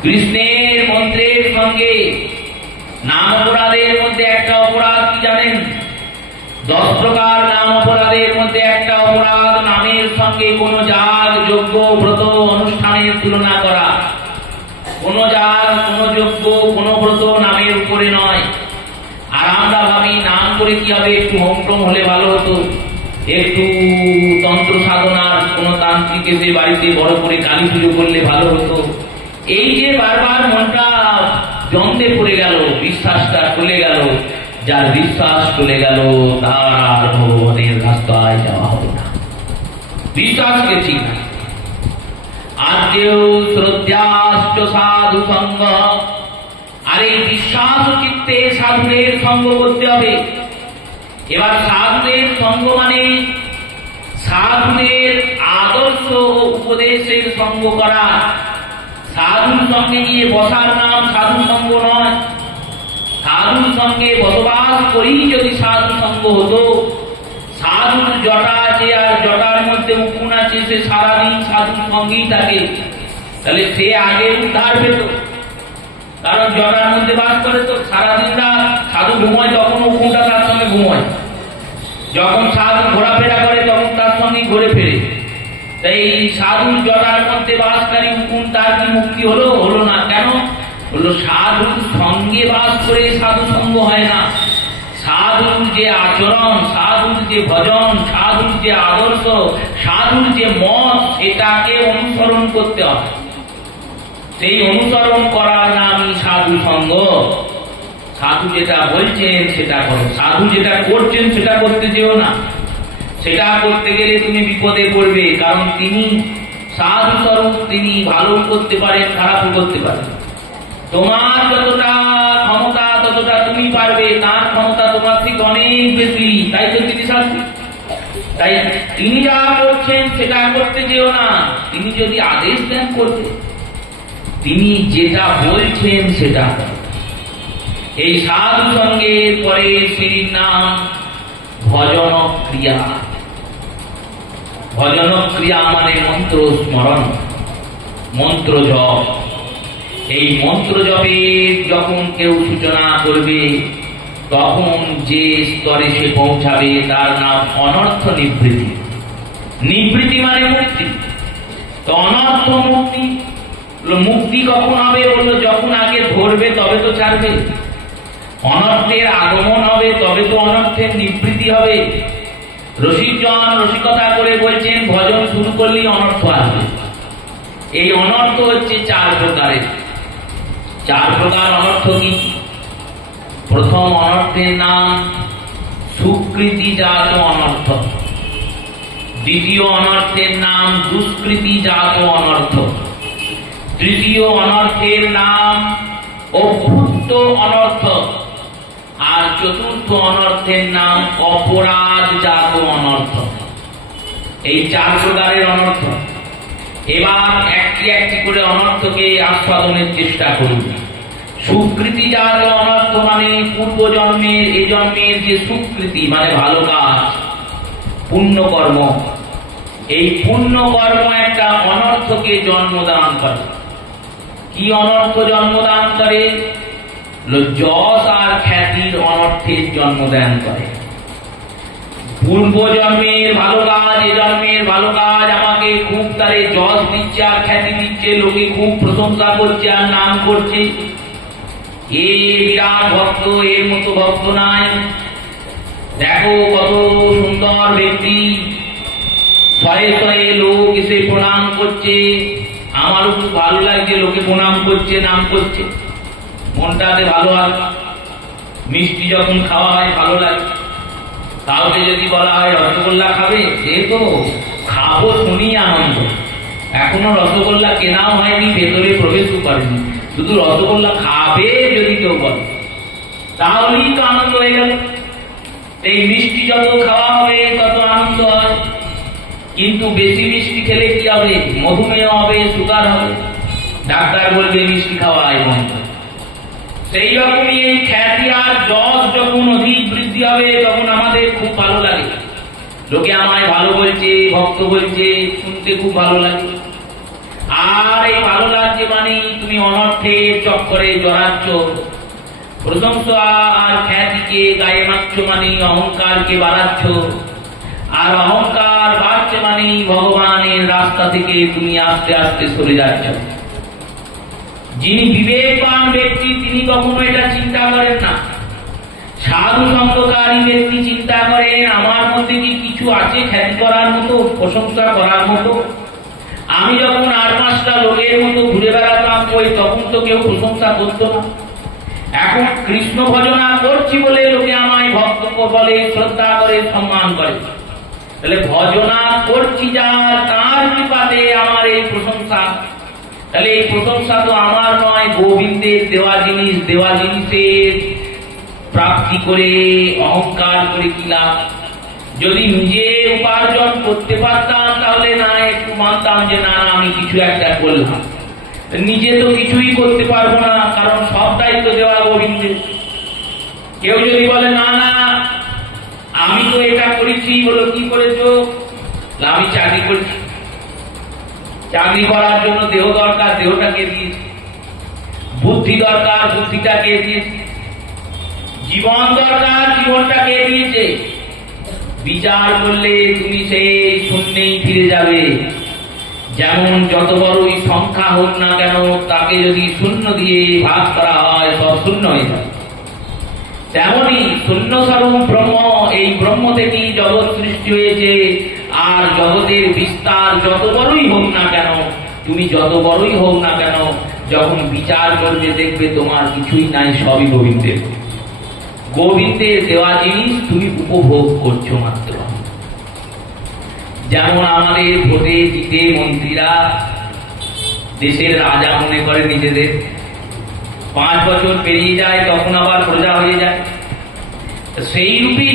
কৃষ্ণের মন্ত্রের সঙ্গে নাম অপরাধের মধ্যে একটা অপরাধ কি জানেন? 10 প্রকার নাম অপরাধের মধ্যে একটা অপরাধ নামের সঙ্গে কোনো যাগ যজ্ঞ ব্রত অনুষ্ঠানের তুলনা করা। কোনো যাগ, কোনো যজ্ঞ, কোনো ব্রত নামের উপরে নয়। আর আমরা ভাবি নাম করে কি হবে, একটু হোমটোম হলে ভালো হতো, একটু তন্ত্র সাধনার কোন তান্ত্রিক এসে বাড়িতে বড় করে কালী পুজো করলে ভালো হতো। এই যে বারবার মনটা দ্বন্দ্বে পড়ে গেল, বিশ্বাসটা চলে গেল। যার বিশ্বাস চলে গেল তার আর ভগবানের রাস্তায় যাওয়া হবে না। বিশ্বাসকে ঠিক না। আদ্যেও শ্রদ্ধাশ্চ সাধু সঙ্গ। আর এই বিশ্বাস চিত্তে সাধুদের সঙ্গ করতে হবে। এবার সাধুদের সঙ্গ মানে সাধুদের আদর্শ ও উপদেশের সঙ্গ করা। সাধুর সঙ্গে গিয়ে বসার নাম সাধু সঙ্গ নয়। সাধুর সঙ্গে বসবাস করেই যদি সাধু সঙ্গ হতো, সাধুর জটা আছে আর জটার মধ্যে উকুন আছে, সে সারাদিন সাধুর সঙ্গেই থাকে, তাহলে সে আগে উদ্ধার পেত। কারণ জটার মধ্যে বাস করে, তো সারাদিন সাধু ঘুমায় তখন উকুনটা তার সঙ্গে ঘুমায়, যখন সাধু ঘোরাফেরা করে তখন তার সঙ্গে ঘুরে ফেরে। তাই সাধুর জটার মধ্যে বাসকারী উকুন তার কি মুক্তি হলো? হলো না। কেন হলো? সাধুর সঙ্গে বাস করে সাধু সঙ্গ হয় না। সাধুর যে আচরণ, সাধুর যে ভজন, সাধুর যে আদর্শ, সাধুর যে মত, সেটাকে অনুসরণ করতে হবে। সেই অনুসরণ করার নামই সাধু সঙ্গ। সাধু যেটা বলছেন সেটা করো, সাধু যেটা করছেন সেটা করতে যেও না। সেটা করতে গেলে তুমি বিপদে পড়বে, কারণ তিনি সাধু স্বরূপ, তিনি ভালো করতে পারেন, খারাপও করতে পারেন। তোমার যতটা ক্ষমতা ততটা তুমি পারবে, তার ক্ষমতা তোমার থেকে অনেক বেশি। তাই তো তিনি সাধু। তাই তিনি যা করছেন সেটা করতে যেও না। তিনি যদি আদেশ দেন করতে, তিনি যেটা বলছেন সেটা। এই সাধু সঙ্গে পরে শ্রীর নাম ভজন ক্রিয়া। ভজন ক্রিয়া মানে মন্ত্র স্মরণ, মন্ত্র জপ। এই মন্ত্র জপে যখন কেউ সূচনা করবে, তখন যে স্তরে সে পৌঁছাবে তার নাম অনর্থ নিবৃত্তি। নিবৃত্তি মানে মুক্তি। তো অনর্থ মুক্তি, মুক্তি কখন হবে? বললো যখন আগে ধরবে তবে তো ছাড়বে। অনর্থের আগমন হবে তবে তো অনর্থের নিবৃত্তি হবে। রসিকজন রসিকতা করে বলছেন ভজন শুরু করলেই অনর্থ আসবে। এই অনর্থ হচ্ছে 4 প্রকারের। 4 প্রকার অনর্থ কি? প্রথম অনর্থের নাম সুকৃতিজাত অনর্থ। দ্বিতীয় অনর্থের নাম দুষ্কৃতিজাত অনর্থ। তৃতীয় অনর্থের নাম অভূত অনর্থ। আর চতুর্থ অনর্থের নাম অপরাধজাত অনর্থ। এই 4 প্রকারের অনর্থ। এবার একটি একটি করে অনর্থকে আস্বাদনের চেষ্টা করুন। সুকৃতিজাত অনর্থ মানে পূর্বজন্মের, এই জন্মের যে সুকৃতি মানে ভালো কাজ, পুণ্যকর্ম। এই পুণ্যকর্ম একটা অনর্থকে জন্মদান করে। কি অনর্থ জন্মদান করে? যশ আর খ্যাতির অনর্থের জন্মদান করে। পূর্বজন্মের ভালো কাজ, এ জন্মের ভালো কাজ আমাকে খুব তারে যশ দিচ্ছে আর খ্যাতি দিচ্ছে, লোকে খুব প্রশংসা করছে আর নাম করছে। এ বিরাট ভক্ত, এর মতো ভক্ত নাই। দেখো কত সুন্দর ব্যক্তি, শয়ে শয়ে লোক এসে প্রণাম করছে, আমারও খুব ভালো লাগছে, লোকে প্রণাম করছে, নাম করছে, মনটাতে ভালো হয়। মিষ্টি যখন খাওয়া হয় ভালো লাগে। কাউকে যদি বলা হয় রসগোল্লা খাবে, সে তো খাবো শুনি আনন্দ। এখনো রসগোল্লা কেনাও হয়নি, ভেতরে প্রবেশও করেনি, শুধু রসগোল্লা খাবে যদি কেউ বলে, তাহলেই তো আনন্দ হয়ে গেল। এই মিষ্টি যত খাওয়া হবে তত আনন্দ হয়। কিন্তু বেশি মিষ্টি খেলে কি হবে? মধুমেহ হবে, সুগার হবে, ডাক্তার বলবে মিষ্টি খাওয়া বন্ধ। সেই রকমই এই খ্যাতি আর যশ যখন অধিক বৃদ্ধি হবে তখন আমাদের খুব ভালো লাগে। লোকে আমায় ভালো বলছে, ভক্ত বলছে, শুনতে খুব ভালো লাগে। আর এই ভালো লাগছে মানে তুমি অনর্থের চক্করে জড়াচ্ছ। প্রশংসা আর খ্যাতিকে গায়ে মাত্র মানে অহংকারকে বাড়াচ্ছ, আর অহংকার বাড়ছে মানে ভগবানের রাস্তা থেকে তুমি আস্তে আস্তে সরে যাচ্ছ। যিনি বিবেকবান ব্যক্তি তিনি কখনো এটা চিন্তা করেন না। সাধু সঙ্গকারী ব্যক্তি চিন্তা করেন আমার মধ্যে কি কিছু আছে খ্যাতি করার মতো, প্রশংসা করার মতো? আমি যখন 8-5টা লোকের মতো ঘুরে বেড়াতাম ওই তখন তো কেউ প্রশংসা করতো না। এখন কৃষ্ণ ভজনা করছি বলে লোকে আমায় ভক্ত বলে, শ্রদ্ধা করে, সম্মান করে। তাহলে ভজনা করছি যার, তার কৃপাতে আমার এই প্রশংসা। তাহলে এই প্রশংসা তো আমার নয়, গোবিন্দের দেওয়া জিনিস। দেওয়া জিনিসের প্রাপ্তি করে অহংকার করে কি লাভ? যদি নিজে উপার্জন করতে পারতাম তাহলে না একটু মানতাম যে না আমি কিছু একটা করলাম। নিজে তো কিছুই করতে পারবো না, কারণ সবটাই তো দেওয়া গোবিন্দের। কেউ যদি বলে না না আমি তো এটা করেছি, বলো কি করেছো? আমি চাকরি করেছি। চাকরি করার জন্য দেহ দরকার, দেহটাকে দিয়েছি। বুদ্ধি দরকার, বুদ্ধিটাকে দিয়েছি। জীবন দরকার, জীবনটাকে দিয়েছে। বিচার করলে তুমি সেই শূন্যেই ফিরে যাবে। যেমন যত বড়ই সংখ্যা হোক না কেন তাকে যদি শূন্য দিয়ে ভাগ করা হয় সব শূন্য হয়ে যায়। তেমনি শূন্য স্বরূপ ব্রহ্ম, এই ব্রহ্ম থেকেই জগৎ সৃষ্টি হয়েছে। আর জগতের বিস্তার যত বড়ই হোক না কেন, তুমি যত বড়ই হোক না কেন, যখন বিচার করবে দেখবে তোমার কিছুই নাই, সবই গোবিন্দের। গোবিন্দের দেওয়া জিনিস তুমি উপভোগ করছো মাত্র। যেমন আমাদের ভোটে জিতে মন্ত্রীরা দেশের রাজা মনে করে নিজেদের, 5 বছর পেরিয়ে যায় তখন আবার প্রজা হয়ে যায়। সেই রূপই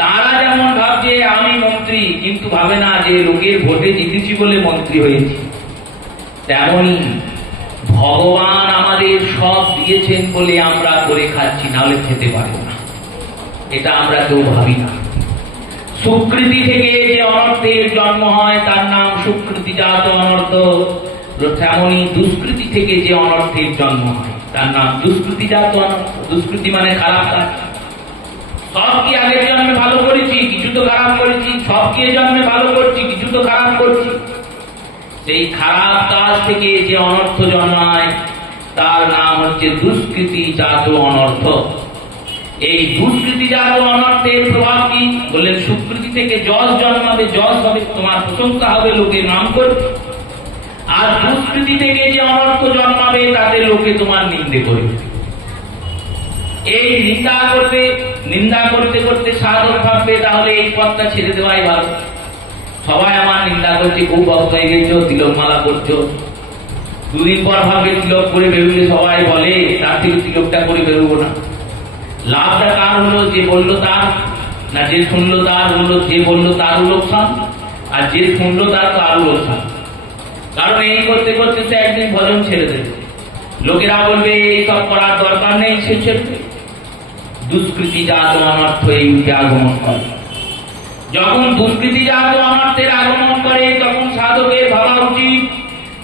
তারা যেমন ভাবছে আমি মন্ত্রী, কিন্তু ভাবে না যে লোকের ভোটে জিতেছি বলে মন্ত্রী হয়েছি। তেমনি ভগবান আমাদের সব দিয়েছেন বলে আমরা করে খাচ্ছি, নাহলে খেতে পারবো না। এটা আমরা কেউ ভাবি না। সুকৃতি থেকে যে অনর্থের জন্ম হয় তার নাম সুকৃতিজাত অনর্থ। তেমনি দুষ্কৃতি থেকে যে অনর্থের জন্ম হয় তার নাম দুষ্কৃতিজাত অনর্থ। দুষ্কৃতি মানে খারাপ কাজ। সব কি আগের জন্মে ভালো করেছি, কিছু তো খারাপ করেছি। সব কি এ জন্মে ভালো করছি, কিছু তো খারাপ করছি। সেই খারাপ কাজ থেকে যে অনর্থ জন্মায় তার নাম হচ্ছে দুষ্কৃতিজাত অনর্থ। এই দুষ্কৃতিজাত অনর্থের প্রভাব কি বললেন? সুকৃতি থেকে যশ জন্মাবে, যশ হবে, তোমার প্রশংসা হবে, লোকে নাম করবে। আর দুষ্কৃতি থেকে যে অনর্থ জন্মাবে তাতে লোকে তোমার নিন্দে করবে। এই নিন্দা করবে, নিন্দা করতে করতে সাধক ভাববে তাহলে এই পথটা ছেড়ে দেওয়াই ভালো। সবাই আমার নিন্দা করছে, খুব ভক্ত হয়ে গেছো, তিলকমালা করছো। 2 দিন পর ভাববে তিলক করে বেরোলে সবাই বলে, তার থেকে তিলকটা করে বেরোবো না। লাভটা কার হলো? যে বললো তার, না যে শুনলো তার হলো? যে বললো তারও লোকসান, আর যে শুনলো তার তো আরো লোকসান। কারণ এই করতে করতে সে একদিন ভজন ছেড়ে দেবে। লোকেরা বলবে এইসব করার দরকার নেই, সে ছেড়ে। দুষ্কৃতিজাত অনর্থ এই রূপে আগমন করে। যখন দুষ্কৃতিজাত অনর্থের আগমন করে তখন সাধকের ভাবা উচিত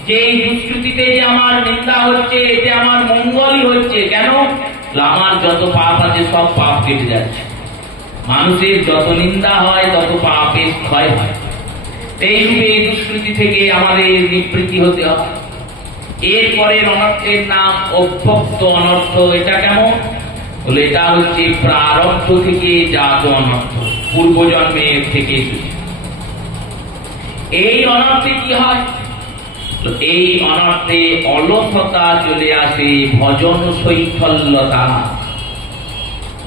যে এই দুষ্কৃতিতে যে আমার নিন্দা হচ্ছে এতে আমার মঙ্গলই হচ্ছে। কেন? আমার যত পাপ আছে সব পাপ কেটে যাচ্ছে। মানুষের যত নিন্দা হয় তত পাপের ক্ষয় হয়। এই রূপে এই দুষ্কৃতি থেকে আমাদের নিবৃত্তি হতে হবে। এরপরে অনর্থের নাম অভ্যক্ত অনর্থ। এটা কেমন? বলে এটা হচ্ছে প্রারব্ধ থেকে জাত অনর্থ, পূর্বজন্মের থেকে এসেছে। এই অনর্থে কি হয়? এই অনর্থে অলসতা চলে আসে, ভজন শৈথল্যতা।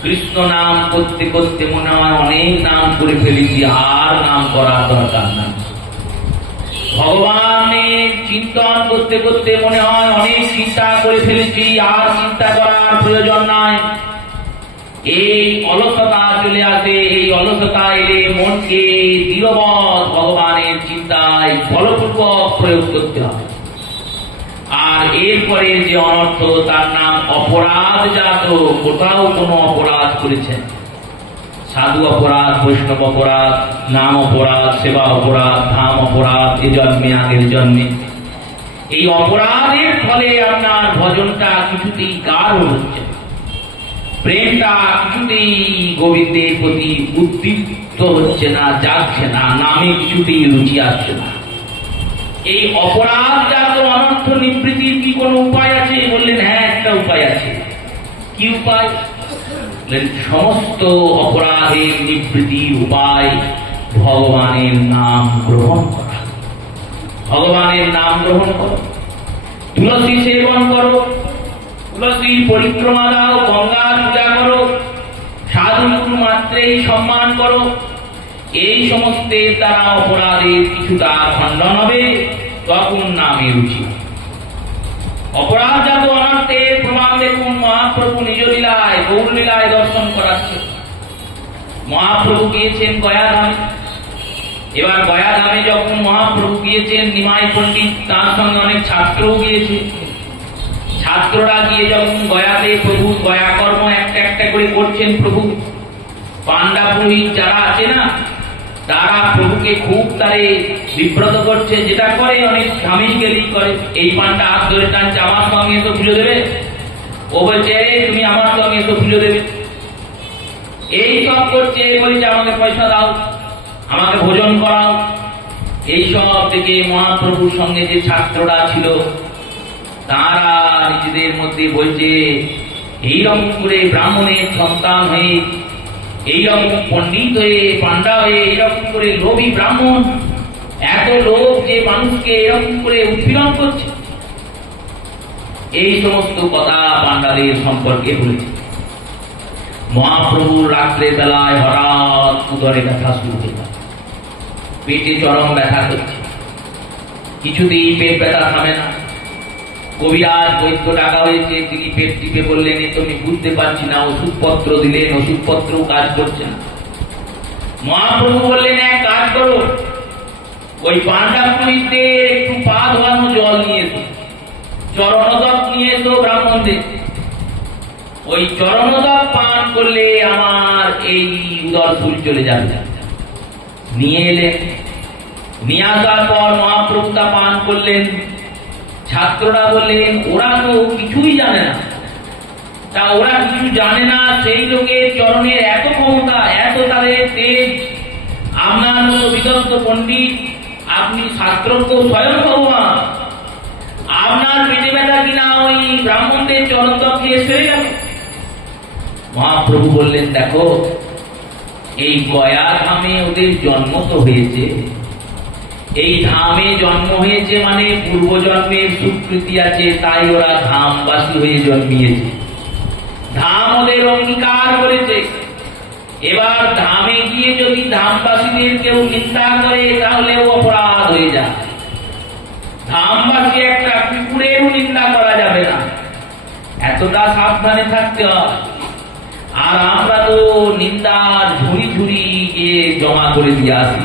কৃষ্ণ নাম করতে করতে মনে হয় অনেক নাম করে ফেলেছি, আর নাম করার দরকার না। ভগবানের চিন্তন করতে করতে মনে হয় অনেক চিন্তা করে ফেলেছি, আর চিন্তা করার প্রয়োজন নাই। এই অলসতা চলে আসে। এই অলসতা এলে মনকে দৃঢ়বৎ ভগবানের চিন্তায় বলপূর্বক প্রয়োগ করতে হবে। আর এরপরে যে অনর্থ তার নাম অপরাধ জাত। কোথাও কোনো অপরাধ করেছেন, সাধু অপরাধ, বৈষ্ণব অপরাধ, নাম অপরাধ, সেবা অপরাধ, ধাম অপরাধ, এ জন্মে আগের জন্মে। এই অপরাধের ফলে আপনার ভজনটা কিছুতেই গাঢ় হচ্ছে। প্রেমটা কিছুতেই গোবিন্দের প্রতি উদ্দীপ্ত হচ্ছে না, যাচ্ছে না, নামে কিছুতেই রুচি আসছে না। এই অপরাধজাত অনর্থ নিবৃত্তির কি কোনো উপায় আছে? বললেন হ্যাঁ, একটা উপায় আছে। কি উপায়? সমস্ত অপরাধের নিবৃত্তির উপায় ভগবানের নাম গ্রহণ করা। ভগবানের নাম গ্রহণ করো, তুলসী সেবন করো, তুলসীর পরিক্রমা দাও, গঙ্গার পূজা করো, সাধুগুরু মাত্রেই সম্মান করো। এই সমস্তের দ্বারা অপরাধের কিছুটা খণ্ডন হবে, তখন নামে রুচি। অপরাধজাত অনর্থের প্রমাণ দেখুন মহাপ্রভু নিজ লীলায়, গৌর লীলায় দর্শন করাচ্ছে। মহাপ্রভু গিয়েছেন গয়া ধামে। এবার গয়া ধামে যখন মহাপ্রভু গিয়েছেন, নিমাই পণ্ডিত তার সঙ্গে অনেক ছাত্রও গিয়েছে। ছাত্ররা গিয়ে যখন গয়াতে প্রভু গয়া কর্ম একটা একটা করে করছেন, প্রভু পান্ডা পুরোহিত যারা আছে না, তারা প্রভুকে খুব তারে বিব্রত করছে। যেটা করে অনেক স্বামী গেলি করে, এই পান্ডা হাত ধরে টানছে, আমার সঙ্গে এসে পুজো দেবে। ও বলছে তুমি আমার সঙ্গে এসে পুজো দেবে। এই সব করছে, বলছে আমাকে পয়সা দাও, আমাকে ভোজন করাও। এই সব থেকে মহাপ্রভুর সঙ্গে যে ছাত্ররা ছিল, তারা নিজেদের মধ্যে বলছে এইরকম করে ব্রাহ্মণের সন্তান হয়ে, এইরকম পণ্ডিত হয়ে, পান্ডা হয়ে, এইরকম করে লোভী ব্রাহ্মণ, এত লোভ যে মানুষকে এরকম করে উৎপীড়ন করছে। এই সমস্ত কথা পান্ডাদের সম্পর্কে বলেছে। মহাপ্রভুর রাত্রে বেলায় হঠাৎ উদরে ব্যথা শুরু হয়ে গেল, পেটে চরম ব্যথা করছে, কিছুতেই পেট ব্যথা থামে না। কবিরাজ বৈদ্য ডাকা হয়েছে, তিনি পেট টিপে বললেন এ তো আমি বুঝতে পারছি না। ওষুধপত্র দিলেন, ওষুধপত্র কাজ করছে না। মহাপ্রভু বললেন এক কাজ করো, ওই পান্ডা পুরোহিতদের একটু পা ধোয়ানো জল নিয়ে এসো, চরণোদক নিয়ে এসো ব্রাহ্মণদের। ওই চরণোদক পান করলে আমার এই উদর ফুল চলে যাবে। নিয়ে এলেন, নিয়ে আসার পর মহাপ্রভু তা পান করলেন। ছাত্ররা বললেন ওরা তো কিছুই জানে না। তা ওরা কিছু জানে না, সেই লোকের চরণের এত ক্ষমতা, এত তাদের তেজ। আপনার মতো বিদগ্ধ পণ্ডিত, আপনি শাস্ত্রজ্ঞ স্বয়ং ভগবান, আপনার পেটে ব্যথা কিনা ওই ব্রাহ্মণদের চরণদক খেয়ে সেরে গেল। মহাপ্রভু বললেন দেখো, এই গয়া ধামে ওদের জন্ম তো হয়েছে, এই ধামে জন্ম হয়েছে মানে পূর্বজন্মের স্বীকৃতি আছে, তাই ওরা ধামবাসী হয়ে জন্মিয়েছে। ধাম ওদের অঙ্গীকার করেছে। এবার ধামে গিয়ে যদি ধামবাসীদের কেউ নিন্দা করে তাহলেও অপরাধ হয়ে যায়। ধামবাসী একটা কুকুরেরও নিন্দা করা যাবে না, এতটা সাবধানে থাকতে হয়। আর আমরা তো নিন্দার ঝুড়ি ঝুড়ি গিয়ে জমা করে দিয়ে আসি,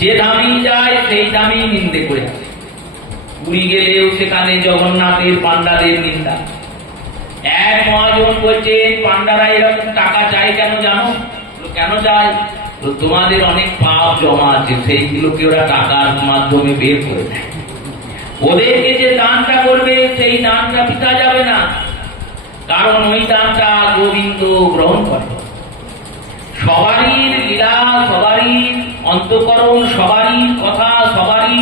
যে দামেই যায় সেই দামেই নিন্দে করে আসে। পুরী গেলেও সেখানে জগন্নাথের পান্ডাদের নিন্দা। এক মহাজন বলছেন পান্ডারা এরকম টাকা চাই কেন জানো? কেন চাই? তো তোমাদের অনেক পাপ জমা আছে, সেইগুলোকে ওরা টাকার মাধ্যমে বের করে দেয়। ওদেরকে যে দানটা করবে সেই দানটা পিতা যাবে না, কারণ ওই দানটা গোবিন্দ গ্রহণ করে। সবারই লীলা, সবারই অন্তঃকরণ, সবারই কথা, সবারই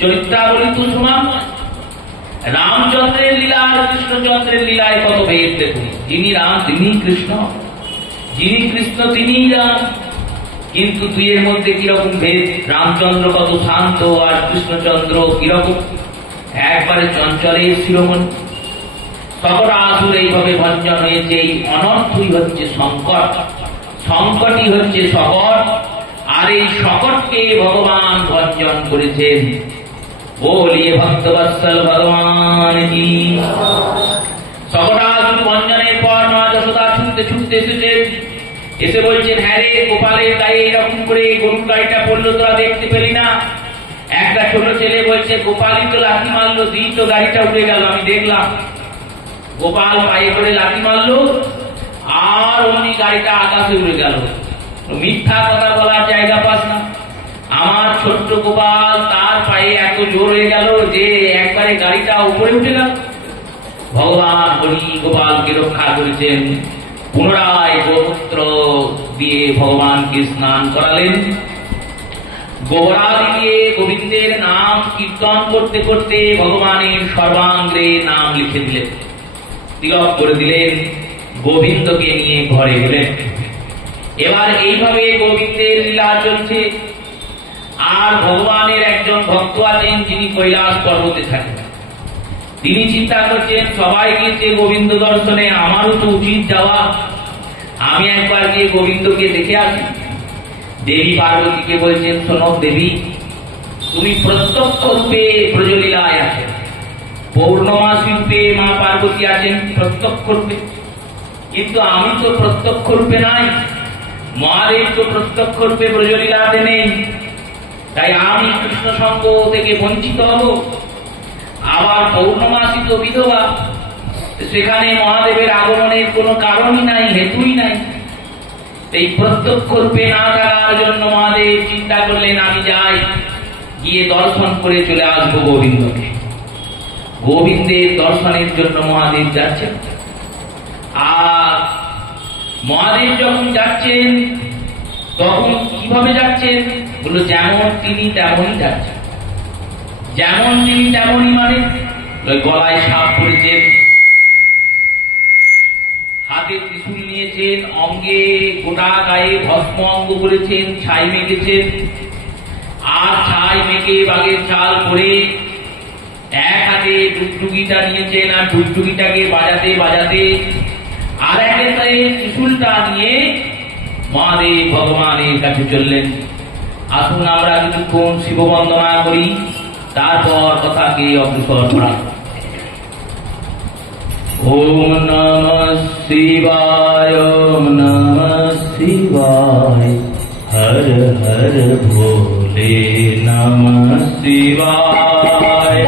চরিত্রাবলী তো সমান নয়। রামচন্দ্রের লীলা আর কৃষ্ণচন্দ্রের লীলায় কত ভেদ দেখুন। যিনি রাম তিনি কৃষ্ণ, যিনি কৃষ্ণ তিনি রাম, কিন্তু দুইয়ের মধ্যে কিরকম ভেদ। রামচন্দ্র কত শান্ত আর কৃষ্ণচন্দ্র কিরকম একবারে চঞ্চলের শিরোমণি। সকল আসুর এইভাবে ভঞ্জন হয়েছে। এই অনর্থই হচ্ছে সংকট, সংকটই হচ্ছে সকট, আর এই সকটকে ভগবান ভঞ্জন করেছেন। বলিয়ে ভক্তবৎসল ভগবান কি। সকটাসুর ভঞ্জনের পর মা যশোদা ছুটতে ছুটতে এসেছেন, এসে বলছেন হ্যাঁ রে গোপালের গায়ে এরকম করে গরুর গাড়িটা পড়লো, তোরা দেখতে পেলি না? একটা ছোট ছেলে বলছে গোপালই তো লাঠি মারলো, দিই তো গাড়িটা উঠে গেল, আমি দেখলাম। গোপাল পায়ে করে লাঠি মারলো আর অমনি গাড়িটা আকাশে উড়ে গেল। মিথ্যা কথা বলার জায়গা পাস না। আমার ছোট্ট গোপাল, তার পায়ে এত জোর হয়ে গেল যে একবারে গাড়িটা উপরে উঠে গেল। ভগবান হরি গোপালকে রক্ষা করেছেন। পুনরায় গোমূত্র দিয়ে ভগবানকে স্নান করালেন। গোবরাদি দিয়ে গোবিন্দের নাম কীর্তন করতে করতে ভগবানের সর্বাঙ্গে নাম লিখে দিলেন, তিলক করে দিলেন, গোবিন্দকে নিয়ে ঘরে গেলেন। এবার এইভাবে গোবিন্দের লীলা চলছে। আর ভগবানের একজন ভক্ত আছেন যিনি কৈলাস পর্বতে থাকেন। তিনি চিন্তা করছেন, সবাই গিয়েছে গোবিন্দ দর্শনে, আমারও তো উচিত যাওয়া, আমি একবার গিয়ে গোবিন্দকে দেখে আসি। দেবী পার্বতীকে বলছেন, শোনো দেবী, তুমি প্রত্যক্ষ রূপে ব্রজলীলায় আছেন, পৌর্ণমাসী রূপে মা পার্বতী আছেন প্রত্যক্ষ রূপে, কিন্তু আমি তো প্রত্যক্ষ রূপে নাই, মহাদেব তো প্রত্যক্ষ রূপে ব্রজলীলাতে নেই, তাই আমি কৃষ্ণ সঙ্গ থেকে বঞ্চিত হব। আবার পৌর্ণমাসী তো বিধবা, সেখানে মহাদেবের আগমনের কোনো কারণই নাই, হেতুই নাই। এই প্রত্যক্ষ রূপে না থাকার জন্য মহাদেব চিন্তা করলেন, আমি যাই, গিয়ে দর্শন করে চলে আসবো গোবিন্দকে। গোবিন্দের দর্শনের জন্য মহাদেব যাচ্ছেন। আর মহাদেব যখন যাচ্ছেন তখন কিভাবে যাচ্ছেন? বলল, যেমন তিনি তেমনই যাচ্ছেন। যেমন তিনি তেমনই মানে গলায় সাপ পরেছেন, হাতে ত্রিশূল নিয়েছেন, অঙ্গে গোটা গায়ে ভস্ম অঙ্গ করেছেন, ছাই মেখেছেন। আর ছাই মেখে বাঘের চাল পরে এক হাতে ডুগডুগিটা নিয়েছেন, আর ডুগডুগিটাকে বাজাতে বাজাতে আর এক হাতে ত্রিশূলটা নিয়ে মহাদেব ভগবানের কাছে চললেন। আসুন আমরা কিছুক্ষণ শিব বন্দনা করি, তারপর কথাকে অগ্রসর করা। ওম নমঃ শিবায়, ওম নমঃ শিবায়, হর হর ভোলে নমঃ শিবায়।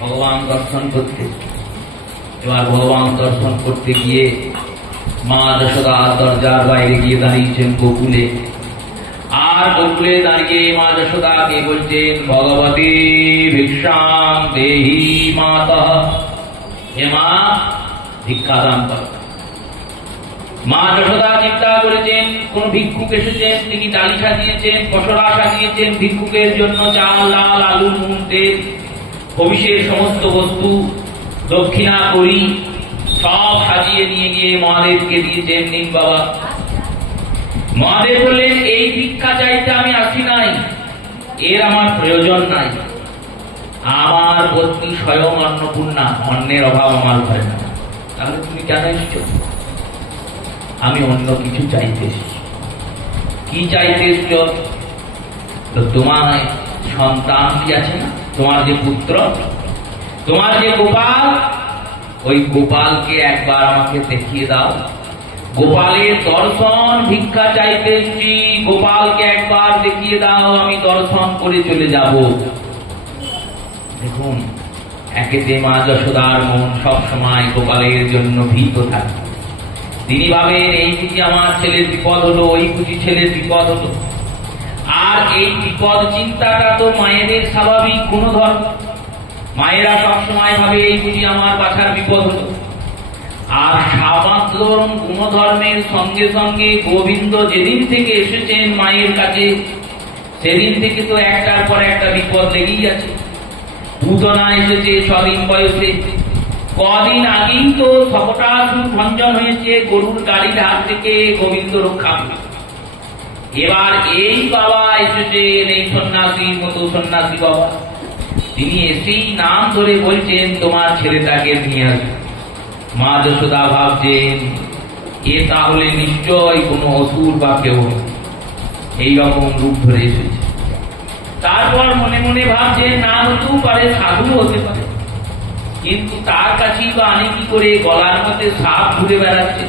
ভগবান দর্শন করতে। এবার ভগবান দর্শন করতে গিয়ে মা যশোদা দরজার বাইরে গিয়ে দাঁড়িয়েছেন গোকুলে। আর গোকুলে দাঁড়িয়ে মা যশোদাকে বলছেন, ভগবতী ভিক্ষাং দেহি মাতঃ, হে মা ভিক্ষা দান কর। মা যশোদা চিন্তা করেছেন, কোন ভিক্ষুক এসেছেন, তিনি ডালি সাজিয়েছেন, পসরা সাজিয়েছেন, ভিক্ষুকের জন্য চাল, ডাল, আলু, নুন, তেল, ভবিষ্যের সমস্ত বস্তু, দক্ষিণা করি সব সাজিয়ে নিয়ে গিয়ে মহাদেবকে দিয়েছেন। নিন বাবা। মহাদেব বললেন, এই ভিক্ষা চাইতে আমি আসি নাই, এর আমার প্রয়োজন নাই। আমার পত্নী স্বয়ং অন্নপূর্ণা, অন্নের অভাব আমার ঘরে না। তাহলে তুমি কেন এসছো? আমি অন্য কিছু চাইতে এসেছি। কি চাইতে এসছো? তো তোমার সন্তান কি আছে না, তোমার যে পুত্র, তোমার যে গোপাল, ওই গোপালকে একবার আমাকে দেখিয়ে দাও। গোপালের দর্শন ভিক্ষা চাইতে এসেছি, গোপালকে একবার দেখিয়ে দাও, আমি দর্শন করে চলে যাব। দেখুন, একেতে মা যশোদার মন সব সময় গোপালের জন্য ভীত থাকে। তিনি ভাবেন, এই বুঝি আমার ছেলের বিপদ হলো, ওই বুঝি ছেলের বিপদ হলো। আর এই বিপদ চিন্তাটা তো মায়েদের স্বাভাবিক গুণধর্ম। মায়েরা সবসময় ভাবে, এই বুঝি আমার বাচ্চার বিপদ হলো। আর সাধারণ গুণধর্মের সঙ্গে সঙ্গে গোবিন্দ যেদিন থেকে এসেছেন মায়ের কাছে, সেদিন থেকে তো একটার পর একটা বিপদ লেগেই আছে। পুতনা এসেছে 6 দিন বয়সে, কদিন আগেই তো শকটাসুর ভঞ্জন হয়েছে, গরুর গাড়ির হাত থেকে গোবিন্দ রক্ষা পেল। এবার এই বাবা এসেছেন, এই সন্ন্যাসীর মতো সন্ন্যাসী বাবা, তিনি এসেই নাম ধরে বলছেন, তোমার ছেলেটাকে নিয়ে আসবে। মা যশোদা ভাবছেন, এ তাহলে নিশ্চয় কোনো অসুর বা কেউ এইরকম রূপ ধরে এসেছে। তারপর মনে মনে ভাবছেন, না হতেও পারে, সাধু হতে পারে। কিন্তু তার কাছেই তো আনে কি করে? গলার মধ্যে সাপ ঘুরে বেড়াচ্ছে,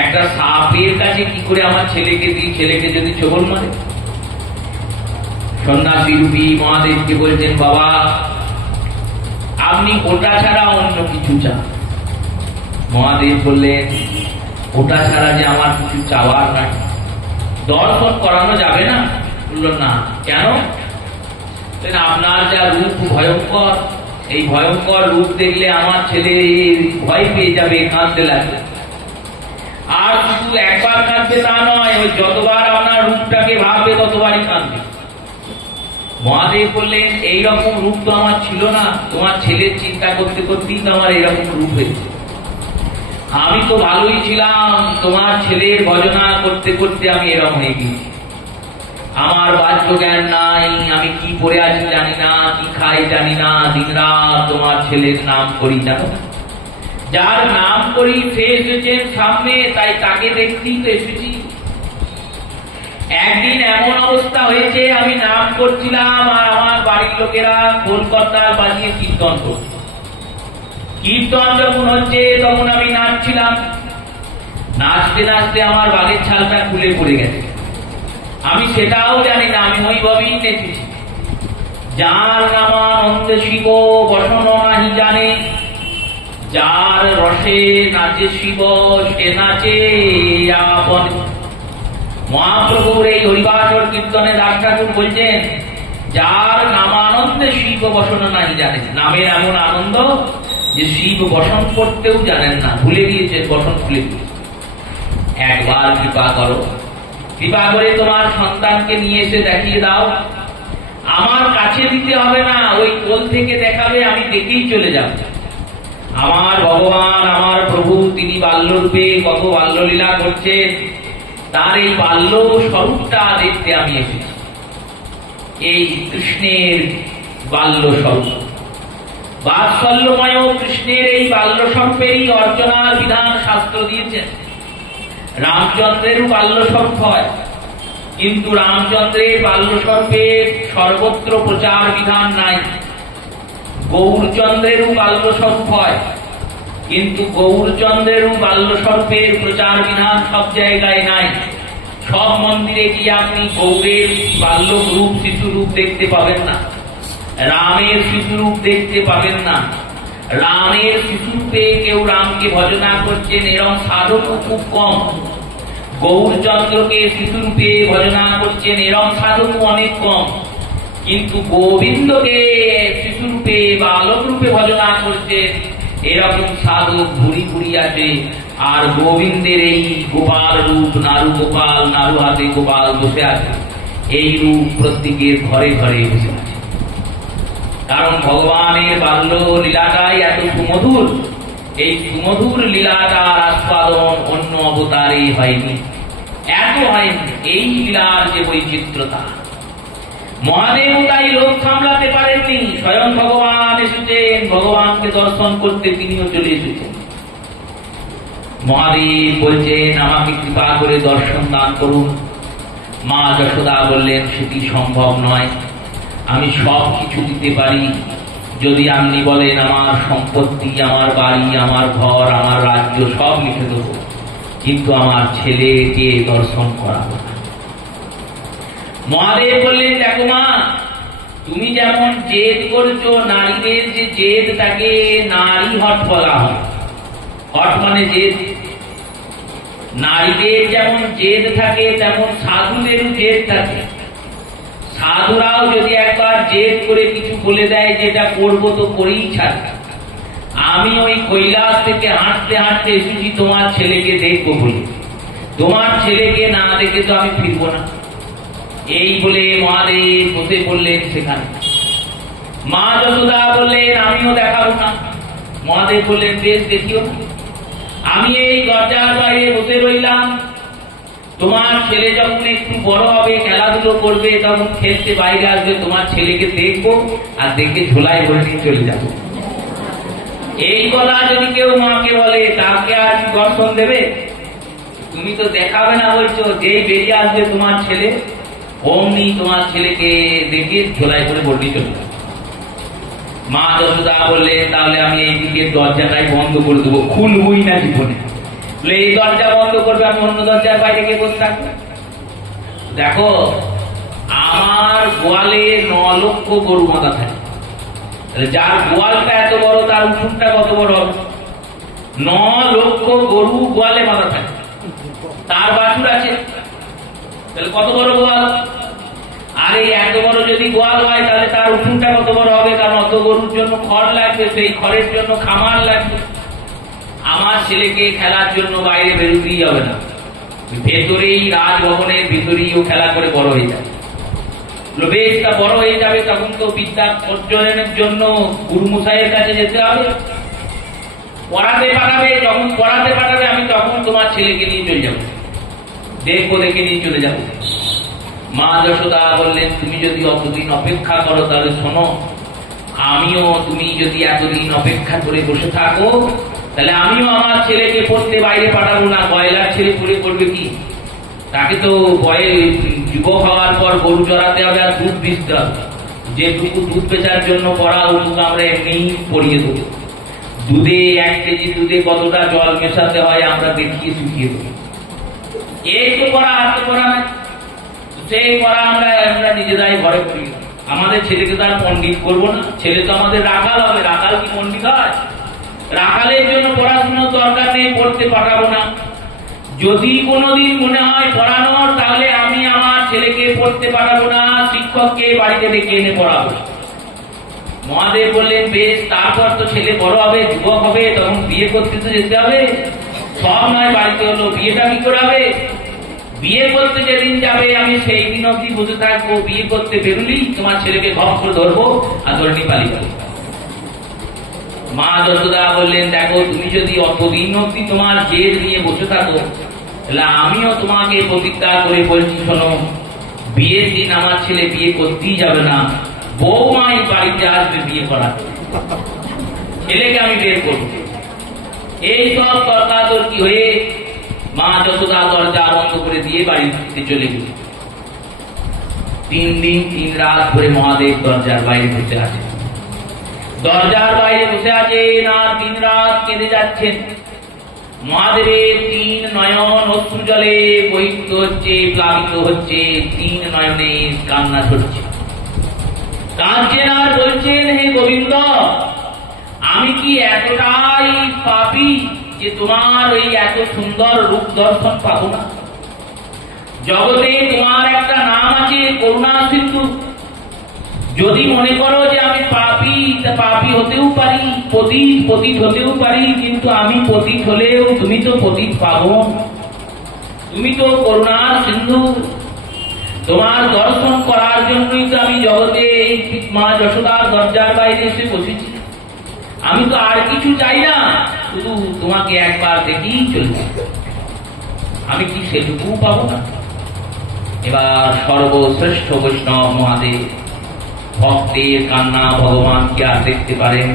একটা সাপের কাছে কি করে আমার ছেলেকে দিই? ছেলেকে যদি ছোবল মারে। সন্ন্যাসী রূপী মহাদেবকে বলছেন, বাবা আপনি ওটা ছাড়া অন্য কিছু চান। মহাদেব বললেন, ওটা ছাড়া যে আমার কিছু চাওয়ার নাই। দর্শন করানো যাবে না? বলল না। কেন? আপনার যা রূপ ভয়ঙ্কর, এই ভয়ঙ্কর রূপ দেখলে আমার ছেলে ভয় পেয়ে যাবে, কাঁদতে লাগবে। আর শুধু একবার কাঁদবে তা নয়, ওই যতবার আপনার রূপটাকে ভাববে ততবারই কাঁদবে। মহাদেব বললেন, এইরকম রূপ তো আমার ছিল না, তোমার ছেলের চিন্তা করতে করতেই তো আমার এইরকম রূপ হয়েছে। আমি তো ভালোই ছিলাম, তোমার ছেলের ভজনা করতে করতে আমি এরকম হয়ে গেছি। আমার বাহ্য জ্ঞান নাই, আমি কি পড়ে আছি জানি না, কি খাই জানি না, দিনরাত তোমার ছেলের নাম করি। জানো, যার নাম করি সে এসেছেন সামনে, তাই তাকে দেখতেই তো এসেছি। একদিন এমন অবস্থা হয়েছে, আমি নাম করছিলাম আর আমার বাড়ির লোকেরা কলকাতার বাজিয়ে কীর্তন করছে। কীর্তন যখন হচ্ছে তখন আমি নাচছিলাম। নাচতে নাচতে আমার বাঘের ছালটা খুলে পড়ে গেছে। আমি সেটাও জানি না, আমি ওইভাবেই নেচেছি। যার নামানন্দ শিব বসন নাহি জানে, যার রসে নাচে শিব সে নাচে আপন। মহাপ্রভুর এই হরিবাসর কীর্তনে দাস ঠাকুর বলছেন, যার নামানন্দে শিব বসন নাহি জানে। নামের এমন আনন্দ যে শিব বসন করতেও জানেন না, ভুলে গিয়েছেন, বসন ভুলে গিয়েছে। একবার কৃপা করো, কৃপা করে তোমার সন্তানকে নিয়ে এসে দেখিয়ে দাও। আমার কাছে দিতে হবে না, ওই কোল থেকে দেখাবে, আমি দেখেই চলে যাব। আমার ভগবান, আমার প্রভু, তিনি বাল্যরূপে কত বাল্যলীলা করছেন, তার এই বাল্য স্বরূপটা দেখতে আমি এসেছি। এই কৃষ্ণের বাল্য স্বরূপ বাৎসল্যময় কৃষ্ণের এই বাল্য সর্পেরই অর্চনার বিধান শাস্ত্র দিয়েছেন। রামচন্দ্রেরও বাল্য সর্প হয়, কিন্তু রামচন্দ্রের বাল্য সর্পের সর্বত্র প্রচার বিধান নাই। গৌরচন্দ্রেরও বাল্য সর্প হয়, কিন্তু গৌরচন্দ্রেরও বাল্য সর্পের প্রচার বিধান সব জায়গায় নাই। সব মন্দিরে গিয়ে আপনি গৌরের বাল্যক রূপ শিশুরূপ দেখতে পাবেন না, রামের শিশুরূপ দেখতে পাবেন না। রামের শিশুরূপে কেউ রামকে ভজনা করছেন এরকম সাধক খুব কম। গৌরচন্দ্রকে শিশুরূপে ভজনা করছেন এরকম সাধক অনেক কম, কিন্তু গোবিন্দকে শিশুরূপে বালক রূপে ভজনা করছেন এরকম সাধক ভুরি ভুরি আছে। আর গোবিন্দের এই গোপাল রূপ, নারু গোপাল, নারু হাতে গোপাল বসে আছে, এই রূপ প্রত্যেকের ঘরে ঘরে বসে আছে। কারণ ভগবানের বাল্য লীলাটাই এত সুমধুর, এই সুমধুর লীলাটার আস্বাদন অন্য অবতারে হয়নি, এত হয়নি। এই লীলার যে বৈচিত্র্যতা, মহাদেব তাই লোক সামলাতে পারেননি, স্বয়ং ভগবান এসেছেন, ভগবানকে দর্শন করতে তিনিও চলে এসেছেন। মহাদেব বলছেন আমাকে কৃপা করে দর্শন দান করুন। মা যশোদা বললেন সেটি সম্ভব নয়, আমি সব কিছু দিতে পারি যদি আপনি বলেন আমার সম্পত্তি, আমার বাড়ি, আমার ঘর, আমার রাজ্য সব লিখে দেবো, কিন্তু আমার ছেলেকে দর্শন করাবো না। মহাদেব বললেন দেখো মা, তুমি যেমন জেদ করছো, নারীদের যে জেদ তাকে নারী হট বলা হয়। হট মানে জেদ। নারীদের যেমন জেদ থাকে তেমন সাধুদেরও জেদ থাকে। সাধুরাও যদি একবার জেদ করে কিছু বলে দেয় যেটা করবো তো করেই ছাড়বে। আমি ওই কৈলাস থেকে হাঁটতে হাঁটতে এসেছি তোমার ছেলেকে দেখবো বলে, তোমার ছেলেকে না দেখে তো আমি ফিরবো না। এই বলে মহাদেব বসে পড়লেন সেখানে। মা যশোদা বললেন আমিও দেখাবো না। মহাদেব বললেন বেশ দেখিও, আমি এই দরজার বাইরে বসে রইলাম, তোমার ছেলে যখন একটু বড় হবে, খেলাধুলো করবে, তখন খেলতে বাইরে আসবে, তোমার ছেলেকে দেখবো আর দেখে ঝোলায় ভরে নিয়ে চলে যাবো। এই কথা যদি কেউ মাকে বলে তাকে আর দর্শন দেবে? তুমি তো দেখাবে না বলছো, যেই বেরিয়ে আসবে তোমার ছেলে অমনি তোমার ছেলেকে দেখে ঝোলায় করে ভরে চলে যাবে। মা যশোদা বললেন তাহলে আমি এই দিকের দরজাটাই বন্ধ করে দেবো, খুলবই না জীবনে। এই দরজা বন্ধ করবে, আমি অন্য দরজার বাইরে গিয়ে বসে থাকবো। দেখো আমার গোয়ালে 9 লক্ষ গরু বাঁধা থাকে, যার গোয়ালটা এত বড় তার উঠুনটা কত বড় হবে? 9 লক্ষ গরু গোয়ালে বাঁধা থাকে, তার বাছুর আছে, তাহলে কত বড় গোয়াল? আর এই এত বড় যদি গোয়াল হয় তাহলে তার উঠুনটা কত বড় হবে? কারণ অত গরুর জন্য খড় লাগবে, সেই খড়ের জন্য খামার লাগবে। আমার ছেলেকে খেলার জন্য বাইরে বেরোতেই হবে না, ভেতরেই রাজভবনের ভেতরেই ও খেলা করে বড় হয়ে যাবে। বেশটা বড় হয়ে যাবে, তখন তো বিদ্যা অর্জনের জন্য গুরুমশাইয়ের কাছে যেতে হবে, পড়াতে পাঠাবে। যখন পড়াতে পাঠাবে আমি তখন তোমার ছেলেকে নিয়ে চলে যাবো, দেখবো, দেখে নিয়ে চলে যাবো। মা যশোদা বললেন তুমি যদি অতদিন অপেক্ষা করো তাহলে শোনো, আমিও, তুমি যদি এতদিন অপেক্ষা করে বসে থাকো তাহলে আমিও আমার ছেলেকে পড়তে বাইরে পাঠাবো না। গয়লার ছেলে পড়ে করবে কি? তাকে তো যুবক হওয়ার পর গরু চড়াতে হবে আর দুধ বেচতে হবে। যেটুকু দুধ বেচার জন্য পড়া ওটুকু আমরা এমনি পড়িয়ে দেবো। দুধে 1 কেজি দুধে কতটা জল মেশাতে হয় আমরা দেখিয়ে শুকিয়ে দেবো। এই তো পড়া, আর তো পড়া না। সেই পড়া আমরা নিজেরাই ঘরে করি। আমাদের ছেলেকে তো আর পণ্ডিত করবো না, ছেলে তো আমাদের রাখাল হবে। রাখাল কি পণ্ডিত হয়? রাখালের জন্য পড়াশোনার দরকার নেই, পড়তে পাঠাবো না। যদি কোনোদিন মনে হয় পড়ানোর, তাহলে আমি আমার ছেলেকে পড়তে পাঠাবো না, শিক্ষককে বাড়িতে ডেকে এনে পড়াবো। মহাদেব বললেন বেশ, তারপর তো ছেলে বড় হবে, যুবক হবে, তখন বিয়ে করতে তো যেতে হবে। সব নয় বাড়িতে হলো, বিয়েটা কি করাবে? বিয়ে করতে যেদিন যাবে আমি সেই দিন অব্দি বসে থাকবো। বিয়ে করতে বেরুলি তোমার ছেলেকে ঘপ করে ধরবো আর ধরে নিয়ে পালিয়ে যাবো। মা যশোদা বললেন দেখো, তুমি যদি অতদিন অব্দি তোমার জেদ নিয়ে বসে থাকো তাহলে আমিও তোমাকে প্রতিজ্ঞা করে বলছি, শোনো, বিয়ের দিন আমার ছেলে বিয়ে করতেই যাবে না, বৌমাই বাড়িতে আসবে বিয়ে করাতে। ছেলেকে আমি বের করব। এই সব তর্কাতর্কি হয়ে মা যশোদা দরজা বন্ধ করে দিয়ে বাড়িতে চলে গেল। 3 দিন 3 রাত ধরে মহাদেব দরজার বাইরে বসে আছে, দরজার বাইরে বসে আছেন আর 3 রাত কেঁদে যাচ্ছেন। মহাদেবের 3 নয়ন অশ্রু জলে বহিত হচ্ছে, প্লাবিত হচ্ছে, 3 নয়নে কান্না ঝরছে। কাঁদছেন আর বলছেন, হে গোবিন্দ, আমি কি এতটাই পাপী যে তোমার ওই এত সুন্দর রূপ দর্শন পাবো না? জগতে তোমার একটা নাম আছে করুণা সিন্ধু। যদি মনে করো যে আমি পাপী, তা পাপী হতেও পারি, পতিত হতেও পারি, কিন্তু আমি পতিত হলেও তুমি তো পতিত পাবো, তুমি তো করুণার সিন্ধু। তোমার দর্শন করার জন্যই তো আমি জগতে মা যশোদার দরজার বাইরে এসে বসেছি। আমি তো আর কিছু চাই না, শুধু তোমাকে একবার দেখেই চলবে। আমি কি সেটুকু পাবো না? এবার সর্বশ্রেষ্ঠ বৈষ্ণব মহাদেব ভক্তের কান্না ভগবান কি আর দেখতে পারেন?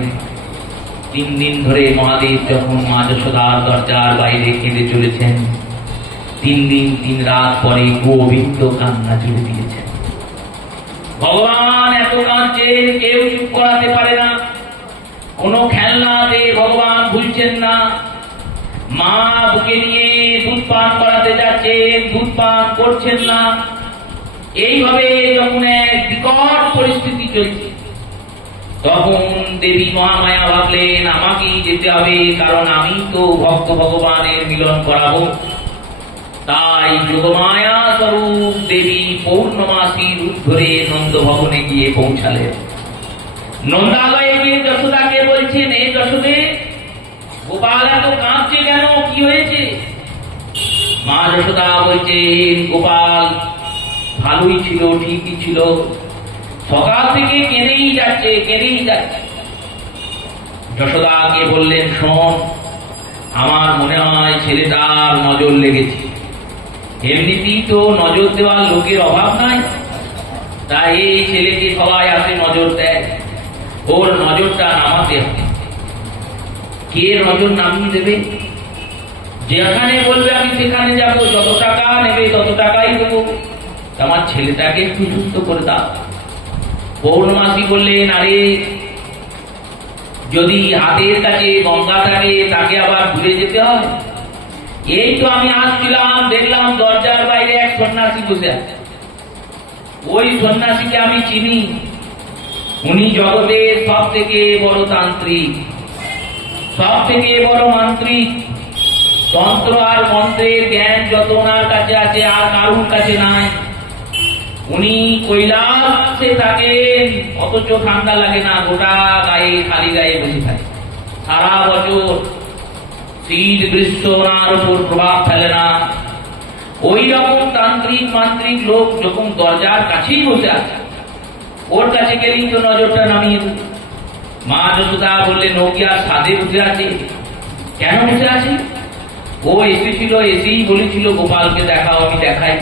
3 দিন ধরে মহাদেব যখন মা যশোদার দরজার বাইরে কেঁদে চলেছেন, 3 দিন 3 রাত পরে গোবিন্দ কান্না জুড়ে দিয়েছেন। ভগবান এত কাঁদছেন, কেউ চুপ করাতে পারে না। কোন খেলনাতে ভগবান ভুলছেন না। মা বুকে নিয়ে দুধ পান করাতে যাচ্ছেন, দুধ পান করছেন না। এইভাবে যখন এক বিকট পরিস্থিতি চলছে, তখন দেবী মহামায়া ভাবলেন আমাকেই যেতে হবে, কারণ আমি তো ভক্ত ভগবানের মিলন করাবো। তাই যোগমায়া স্বরূপ দেবী পৌর্ণমাসী রূপ ধরে নন্দ ভবনে গিয়ে পৌঁছালেন। নন্দালয়ে গিয়ে যশোদাকে বলছেন, এই যশোদে, গোপাল এত কাঁদছে কেন, কি হয়েছে? মা যশোদা বলছে, গোপাল ভালোই ছিল, ঠিকই ছিল, সকাল থেকে কেঁদেই যাচ্ছে, কেঁদেই যাচ্ছে। যশোদাকে বললেন, শোন, আমার মনে হয় ছেলেটার নজর লেগেছে। এমনিতেই তো নজর দেওয়ার লোকের অভাব নাই, তাই এই ছেলেকে সবাই আসে নজর দেয়, ওর নজরটা নামাতে হবে। কে নজর নামিয়ে দেবে? যেখানে বলবে আমি সেখানে যাব, যত টাকা নেবে তত টাকাই দেবো, আমার ছেলেটাকে একটু সুস্থ করে দাও। পৌর্ণমাসী বললেন, আরে যদি হাতের কাছে গঙ্গা থাকে তাকে আবার ঘুরে যেতে হয়? এই তো আমি আসছিলাম, দেখলাম দরজার বাইরে এক সন্ন্যাসী বসে আছে। ওই সন্ন্যাসীকে আমি চিনি, উনি জগতের সব থেকে বড় তান্ত্রিক, সব থেকে বড় মান্ত্রিক। তন্ত্র আর মন্ত্রের জ্ঞান যত ওনার কাছে আছে আর কারুর কাছে নাই। উনি কৈলাসে থাকেন, অথচ ঠান্ডা লাগে না, গোটা গায়ে খালি গায়ে বসে থাকে সারা বছর। শীত গ্রীষ্ম ওনার উপর প্রভাব ফেলে না। ওই রকম তান্ত্রিক মান্ত্রিক লোক যখন দরজার কাছেই বসে আছে, ওর কাছে গেলেই তো নজরটা নামিয়ে দেব। মা যশোদা বললেন, ও কি আর সাধে বসে আছে? কেন বসে আছে? ও এসেছিল, এসেই বলেছিল গোপালকে দেখাও, আমি দেখাই।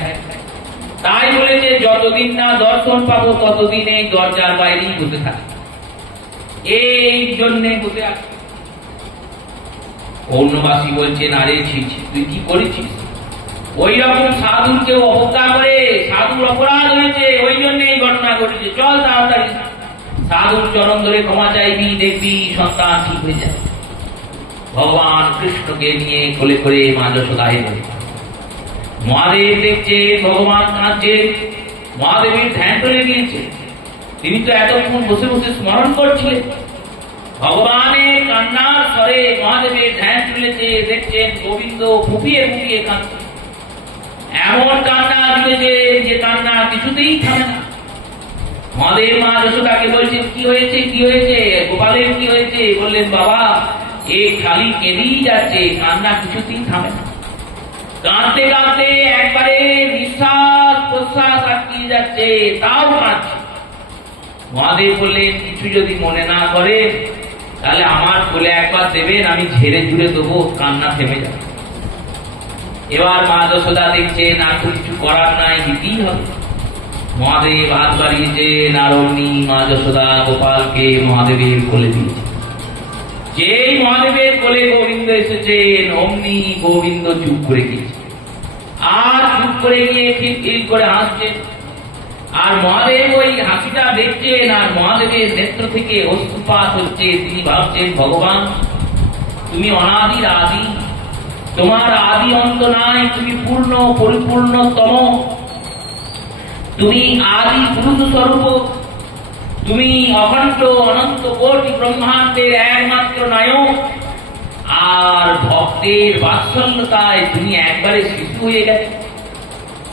তাই বলেছে যতদিন না দর্শন পাবো ততদিন এই দরজার বাইরেই বসে থাকে, এই জন্যে বসে আছে। পৌর্ণবাসী বলছেন, আরে ছি, তুই কি করেছিস? ওই রকম সাধুর কেউ অবজ্ঞা করে, সাধুর অপরাধ হয়েছে, ওই জন্য এই ঘটনা ঘটেছে, চল তাড়াতাড়ি সাধুর চরণ ধরে ক্ষমা চাইবি, দেখবি সন্তান ঠিক হয়ে যাবে। ভগবান কৃষ্ণকে নিয়ে কোলে করে মা যশোদা এলেন। মহাদেব দেখছে ভগবান কাঁদছে, মহাদেবের ধ্যান চলে গিয়েছে। তিনি তো এতক্ষণ বসে বসে স্মরণ করছিলেন। ভগবানের কান্নার স্বরে মহাদেবের ধ্যান তুলেছে, দেখছেন গোবিন্দ ফুপিয়ে ফুপিয়ে কাঁদছে। এমন কান্না দিয়েছে যে কান্না কিছুতেই থামে না। মহাদেব মা যশোদাকে বলছেন, কি হয়েছে, কি হয়েছে, গোপালের কি হয়েছে? বললেন, বাবা এ খালি কেঁদেই যাচ্ছে, কান্না কিছুতেই থামে না। কাঁদতে কাঁদতে একবারে নিঃশ্বাস প্রশ্বাস আটকিয়ে যাচ্ছে, তাও কাঁদছে। মহাদেব বললেন, কিছু যদি মনে না করে তাহলে আমার কোলে একবার দেবেন, আমি ঝেড়ে ঝুড়ে দেবো, কান্না থেমে যাবে। এবার মা যশোদা দেখছেন আর তো কিছু করার নাই, দিতেই হবে। মহাদেব হাত বাড়িয়েছেন আর অমনি মা যশোদা গোপালকে মহাদেবের কোলে দিয়েছে। যেই মহাদেবের কোলে গোবিন্দ এসেছেন অমনি গোবিন্দ চুপ করে গিয়েছে, আর চুপ করে গিয়ে খিলখিল করে হাসছেন। আর মহাদেব ওই হাসিটা দেখছেন, আর মহাদেবের নেত্র থেকে অশ্রুপাত হচ্ছে। তিনি ভাবছেন, ভগবান তুমি অনাদির আদি, তোমার আদি অন্ত নাই, তুমি পূর্ণ পরিপূর্ণতম, তুমি আদি পুরুষ স্বরূপ, তুমি অখণ্ড অনন্ত কোটি ব্রহ্মাণ্ডের একমাত্র নায়ক। আর ভক্তের বাৎসল্যতায় তুমি একবারে শিশু হয়ে গেছে,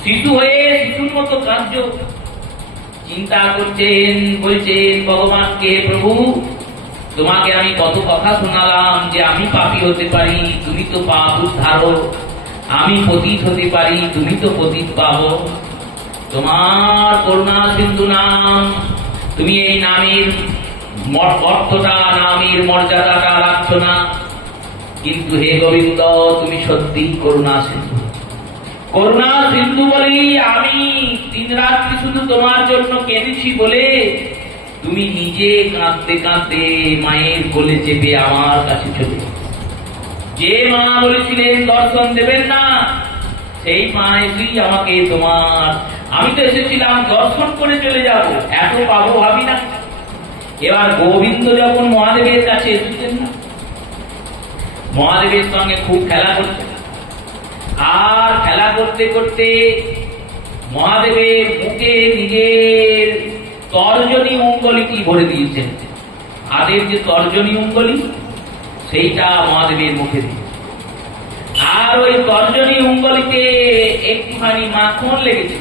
শিশু হয়ে শিশুর মতো কার্য চিন্তা করছেন। বলছেন ভগবানকে, প্রভু তোমাকে আমি কত কথা শোনালাম যে আমি পাপী হতে পারি, তুমি তো পাপ উদ্ধারক, আমি পতিত হতে পারি, তুমি তো পতিত পাবক। তোমার করুণা সিন্ধু নাম, তুমি এই নামের অর্থটা, নামের মর্যাদাটা রাখছ না, কিন্তু হে গোবিন্দ তুমি সত্যি করুণা সিন্ধু। করুণা সিন্ধু বলেই আমি দিন রাত্রি শুধু তোমার জন্য কেঁদেছি বলে তুমি নিজে কাঁদতে কাঁদতে মায়ের কোলে চেপে আমার কাছে চলে। যে মা বলেছিলেন দর্শন দেবেন না, সেই মা এসেই আমাকে তোমার, আমি তো এসেছিলাম দর্শন করে চলে যাব, এত পাবো ভাবি না। এবার গোবিন্দ যখন মহাদেবের কাছে এসেছেন না, মহাদেবের সঙ্গে খুব খেলা করতেন। আর খেলা করতে করতে মহাদেবের মুখে নিজের তর্জনী অঙ্গলিটি ভরে দিয়েছেন। হাতের যে তর্জনী অঙ্গলি, সেইটা মহাদেবের মুখে দিয়ে, আর ওই তর্জনী অঙ্গলিতে একটুখানি মাখন লেগেছে,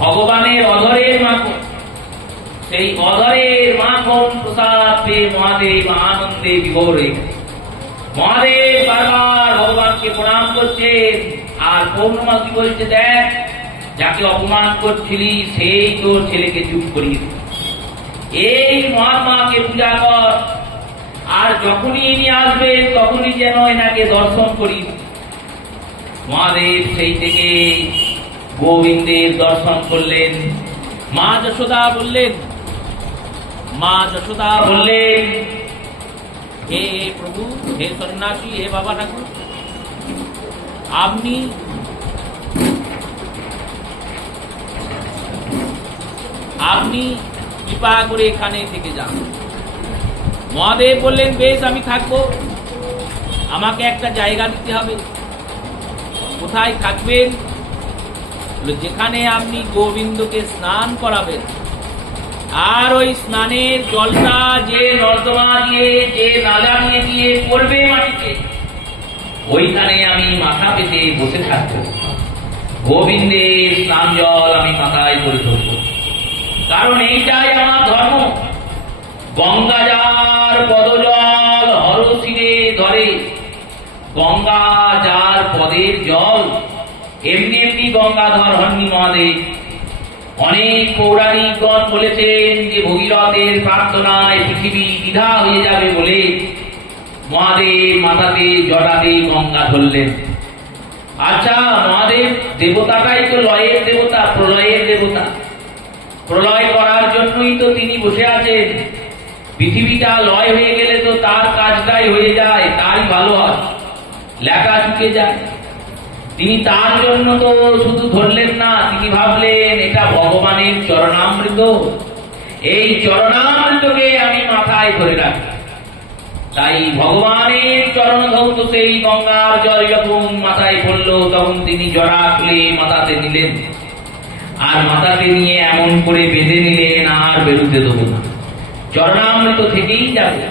ভগবানের অধরের মাখন। সেই অধরের মাখন প্রসাদ পেয়ে মহাদেব আনন্দে বিভোর হয়ে গেছে। মহাদেব বারবার ভগবানকে প্রণাম করছেন। আর পৌর্ণমাসী বলছে, দেখ যাকে অপমান করছিলি সেই তোর ছেলেকে চুপ করিয়ে দিল, এই মহাত্মাকে পূজা কর, আর যখনই ইনি আসবেন তখনই যেন এনাকে দর্শন করি। মহাদেব সেই থেকে গোবিন্দের দর্শন করলেন। মা যশোদা বললেন, হে প্রভু, হে সন্ন্যাসী, হে বাবা ঠাকুর, আপনি কৃপা করে এখানে থেকে যান। মহাদেব বললেন, বেশ আমি থাকবো, আমাকে একটা জায়গা দিতে হবে। কোথায় থাকবেন? যেখানে আপনি গোবিন্দকে স্নান করাবেন, আর ওই স্নানের জলটা যে নর্দমা দিয়ে, যে নালা দিয়ে দিয়ে পড়বে মাটিতে, ওইখানে আমি মাথা পেতে বসে থাকবো। গোবিন্দের স্নান জল আমি মাথায় করে ধরবো, কারণ এইটাই আমার ধর্ম। গঙ্গা যার পদজল হরশিরে ধরে, গঙ্গা যার পদের জল, এমনি এমনি গঙ্গাধর হননি মহাদেব। অনেক পৌরাণিকগণ বলেছেন যে ভগীরথের প্রার্থনায় পৃথিবী দ্বিধা হয়ে যাবে বলে মহাদেব মাথাতে জটাতে গঙ্গা ধরলেন। আচ্ছা, মহাদেব দেবতাটাই তো লয়ের দেবতা, প্রলয়ের দেবতা। প্রলয় করার জন্যই তো তিনি বসে আছেন। পৃথিবীটা লয় হয়ে গেলে তো তার কাজটাই হয়ে যায়, তারই ভালো হয়, লেখা চুকে যায়। তিনি তার জন্য তো শুধু ধরলেন না, তিনি ভাবলেন এটা ভগবানের চরণামৃত, এই চরণামৃতকে আমি মাথায় ধরে রাখি। তাই ভগবানের চরণ ধৌত সেই গঙ্গার জল যখন মাথায় পড়ল, তখন তিনি জড়া খুলে মাথাতে নিলেন, আর মাথাতে নিয়ে এমন করে বেঁধে নিলেন, আর বেরুতে দেবো না, চরণামৃত থেকেই যাবে।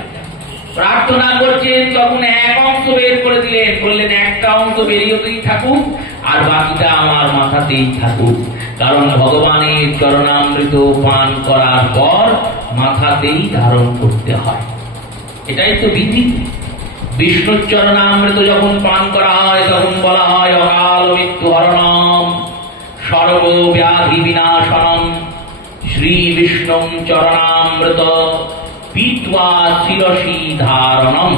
প্রার্থনা করছেন, তখন এক অংশ বের করে দিলেন, বললেন একটা অংশ বেরিয়েতেই থাকুক, আর বাকিটা আমার মাথাতেই থাকুক, কারণ ভগবানের চরণামৃত পান করার পর মাথাতেই ধারণ করতে হয়, এটাই তো বিধি। বিষ্ণুর চরণামৃত যখন পান করা হয় তখন বলা হয় অকাল মৃত্যু হরণম সর্বব্যাধি বিনাশনম শ্রী বিষ্ণু চরণামৃত পিত্বা শিরসি ধারণম।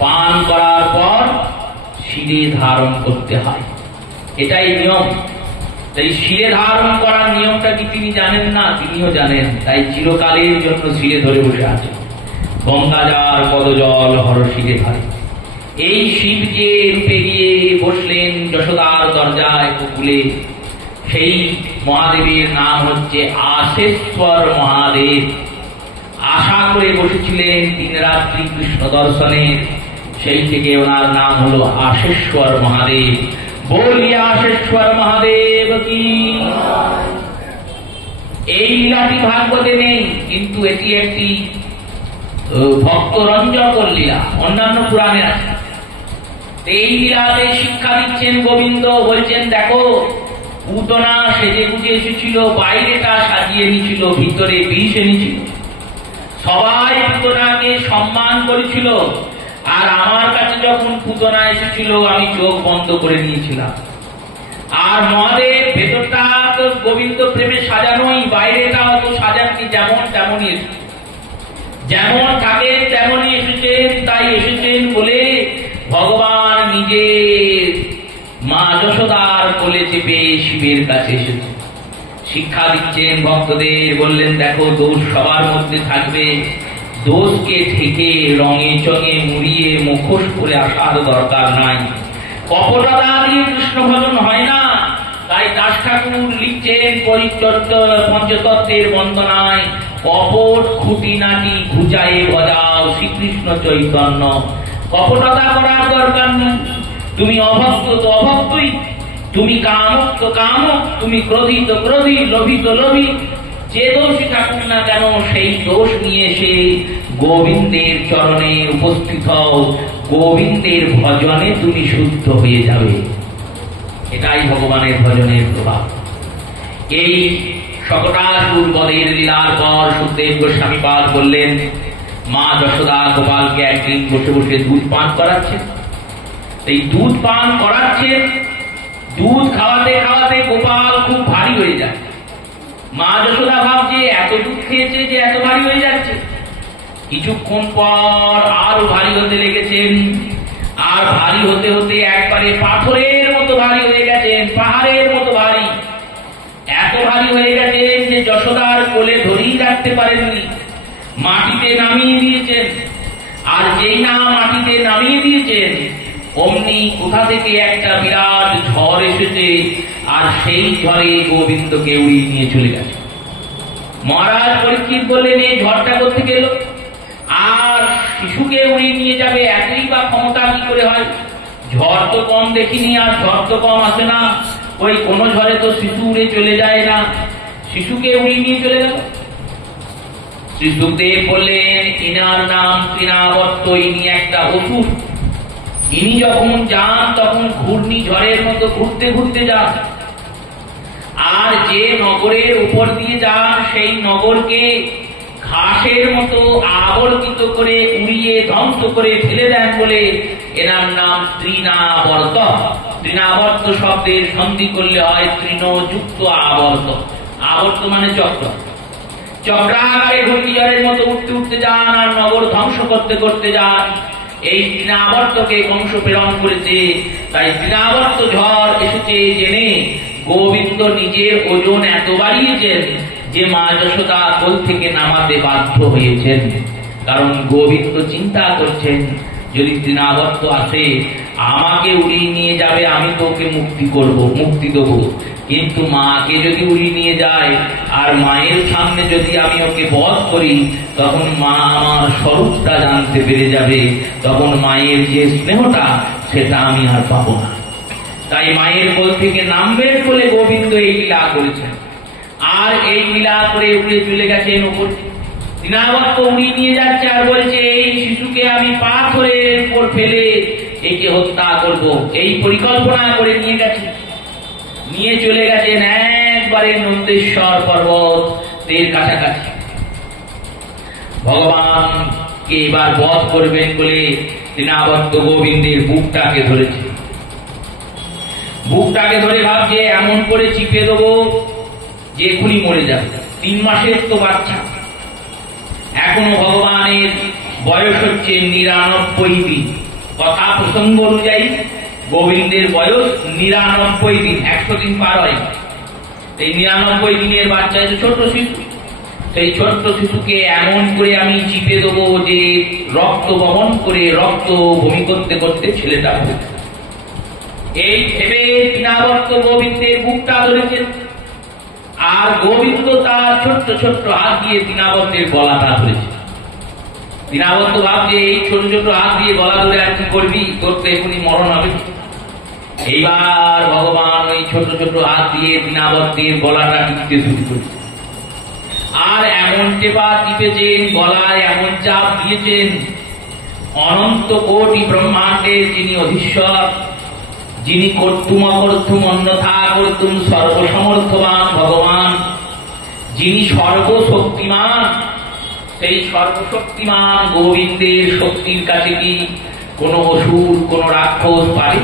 পান করার পর শিরে ধারণ করতে হয়, এটাই নিয়ম। তাই শিরে ধারণ করার নিয়মটা কি তিনি জানেন না? তিনিও জানেন, তাই চিরকালের জন্য শিরে ধরে বসে আছেন। গঙ্গাজার পদজল হরশিরে ভারে। এই শিব যে রূপে গিয়ে বসলেন যশোদার দরজায় কুকুলে, সেই মহাদেবের নাম হচ্ছে আশেশ্বর মহাদেব। আশা করে বসেছিলেন 3 রাত্রি কৃষ্ণ দর্শনের, সেই থেকে ওনার নাম হলো আশেশ্বর মহাদেব। বলিয়া আশেশ্বর মহাদেব কি। এই লীলাটি ভাগবতে নেই, কিন্তু এটি একটি ভক্তরঞ্জক লীলা, অন্যান্য পুরাণে আছে। এই লীলাতে শিক্ষা দিচ্ছেন গোবিন্দ, বলছেন দেখো পুতনা সেজে গুজে এসেছিল, বাইরেটা সাজিয়ে নিয়েছিল, ভিতরে বিষ এনেছিল। সবাই পুতনাকে সম্মান করেছিল, আর আমার কাছে যখন পুতনা এসেছিল আমি চোখ বন্ধ করে নিয়েছিলাম। আর মহাদেব ভেতরটা তো গোবিন্দ প্রেমে সাজানোই, বাইরেটাও তো সাজাননি, যেমন তেমনই এসেছে, যেমন থাকেন তেমনই এসেছেন। তাই এসেছেন বলে ভগবান নিজে মা যশোদার কোলে চেপে শিবের কাছে এসেছে, শিক্ষা দিচ্ছেন ভক্তদের। বললেন দেখো দোষ সবার মধ্যে থাকবে, দোষকে ঠেকে রঙে চঙে মুড়িয়ে মুখোশ করে আসার দরকার নাই। কপটতা দিয়ে কৃষ্ণ ভজন হয় না। তাই দাস ঠাকুর লিখছেন পঞ্চতত্ত্বের বন্দনায়, কপট খুঁটিনাটি ঘুচায়ে বজাও শ্রীকৃষ্ণ চৈতন্য। কপটতা করার দরকার নেই। তুমি অভক্ত তো অভক্তই, তুমি কামক তো কামক, তুমি ক্রোধী তো ক্রোধী, লোভী তো লোভী। যে দোষই থাকুক না কেন, সেই দোষ নিয়ে এসে গোবিন্দের চরণে উপস্থিত হও, গোবিন্দের ভজনে তুমি শুদ্ধ হয়ে যাবে। এটাই ভগবানের ভজনের প্রভাব। এই শকটাসুর বধের লীলার পর সুখদেব গোস্বামী পাদ বললেন, মা যশোদা গোপালকে একদিন বসে বসে দুধ পান করাচ্ছেন। এই দুধ পান করাচ্ছেন, দুধ খাওয়াতে খাওয়াতে গোপাল খুব ভারী হয়ে যায়। মা যশোদা ভাবছে এত দুধ খেয়েছে যে এত ভারী হয়ে যাচ্ছে। কিছুক্ষণ পর আরো ভারী হতে লেগেছেন, আর ভারী হতে হতে একবারে পাথরের মতো ভারী হয়ে গেছেন, পাহাড়ের মতো ভারী। এত ভারী হয়ে গেছেন যে যশোদার কোলে ধরেই রাখতে পারেননি, মাটিতে নামিয়ে দিয়েছেন। আর যেই না মাটিতে নামিয়ে দিয়েছেন, অমনি কোথা থেকে একটা বিরাট ঝড় এসেছে, আর সেই ঝড়ে গোবিন্দকে উড়িয়ে নিয়ে চলে গেছে। মহারাজ পরীক্ষিত বললেন এই ঝড়টা করতে গেল, আর শিশুকে উড়িয়ে নিয়ে যাবে, এতই বা ক্ষমতা কি করে হয়? ঝড় তো কম দেখিনি, আর ঝড় তো কম আসে না। ওই কোন ঝড়ে তো শিশু উড়ে চলে যায় না, শিশুকে উড়িয়ে নিয়ে চলে গেল। শ্রী সুখদেব বললেন ইনার নাম তৃণাবর্ত, ইনি একটা অসুর। ইনি যখন যান তখন ঘূর্ণি ঝড়ের মতো ঘুরতে ঘুরতে যান, আর যে নগরের উপর দিয়ে যান সেই নগরকে ঘাসের মতো আবর্তিত করে উড়িয়ে ধ্বংস করে ফেলে দেন বলে এনার নাম তৃণাবর্ত। তৃণাবর্ত শব্দের সন্ধি করলে হয় তৃণযুক্ত আবর্ত। আবর্ত মানে চক্র। চক্রাকারে ঘূর্ণিঝড়ের মতো উঠতে উঠতে যান, আর নগর ধ্বংস করতে করতে যান। এই তৃণাবর্তকে কংস প্রেরণ করেছে। তাই তৃণাবর্ত ঝড় এসেছে জেনে গোবিন্দ নিজের ওজন এত বাড়িয়েছেন যে মা যশোদা কোল থেকে নামাতে বাধ্য হয়েছেন। কারণ গোবিন্দ চিন্তা করছেন যদি তৃণাবর্ত আসে আমাকে উড়িয়ে নিয়ে যাবে, আমি তো ওকে মুক্তি দেব। কিন্তু মাকে যদি উড়িয়ে নিয়ে যায় আর মায়ের সামনে যদি আমি ওকে বধ করি, তখন মা আমার স্বরূপটা জানতে পেরে যাবে, তখন মায়ের যে স্নেহটা সেটা আমি আর পাবো না। তাই মায়ের কোল থেকে নামবেন বলে গোবিন্দ এই লীলা করেছেন। আর এই লীলা করে উড়ে চলে গেছেন উপর। তৃণাবর্ত উড়িয়ে নিয়ে যাচ্ছে আর বলছে এই শিশুকে আমি পাথরের উপর ফেলে একে হত্যা করব। এই পরিকল্পনা করে নিয়ে গেছে, নিয়ে চলে গেছেন একবারে নন্দেশ্বর পর্বতের কাছাকাছি। ভগবানকে এবার বধ করবেন বলে তৃণাবর্ত গোবিন্দের বুকটাকে ধরেছে। বুকটাকে ধরে ভাবছে এমন করে চিপে দেবো যে এখনই মরে যাবে। 3 মাসের তো বাচ্চা। এখনো ভগবানের বয়স হচ্ছে 99 দিন। কথা প্রসঙ্গ অনুযায়ী গোবিন্দের বয়স 99 দিন, 100 দিন পার হয়। এই 99 দিনের বাচ্চা ছোট শিশু, সেই ছোট্ট শিশুকে এমন করে আমি চিপে দেবো যে রক্ত বহন করে রক্ত বমি করতে করতে ছেলেটা হবে। এই ভেবে তৃণাবর্ত গোবিন্দের বুকটা ধরেছেন, আর গোবিন্দ তার ছোট্ট ছোট্ট হাত দিয়ে তৃণাবর্তের গলাটা ধরেছে। তৃণাবর্ত ভাবছে এই ছোট ছোট হাত দিয়ে গলা ধরে আর কি করবি, তোর তো এখনই মরণ হবে। এইবার ভগবান ওই ছোট ছোট হাত দিয়ে তৃণাবর্তের গলাটা টিপতে শুরু করেছে, আর এমন টেপা টিপেছেন, গলায় এমন চাপ দিয়েছেন, অনন্ত কোটি ব্রহ্মাণ্ডের যিনি অধীশ্বর, যিনি কর্তুম অকর্তুম অন্যথা কর্তুম সর্বসমর্থবান ভগবান, যিনি সর্বশক্তিমান, সেই সর্বশক্তিমান গোবিন্দের শক্তির কাছে কি কোনো অসুর কোন রাক্ষস পারে?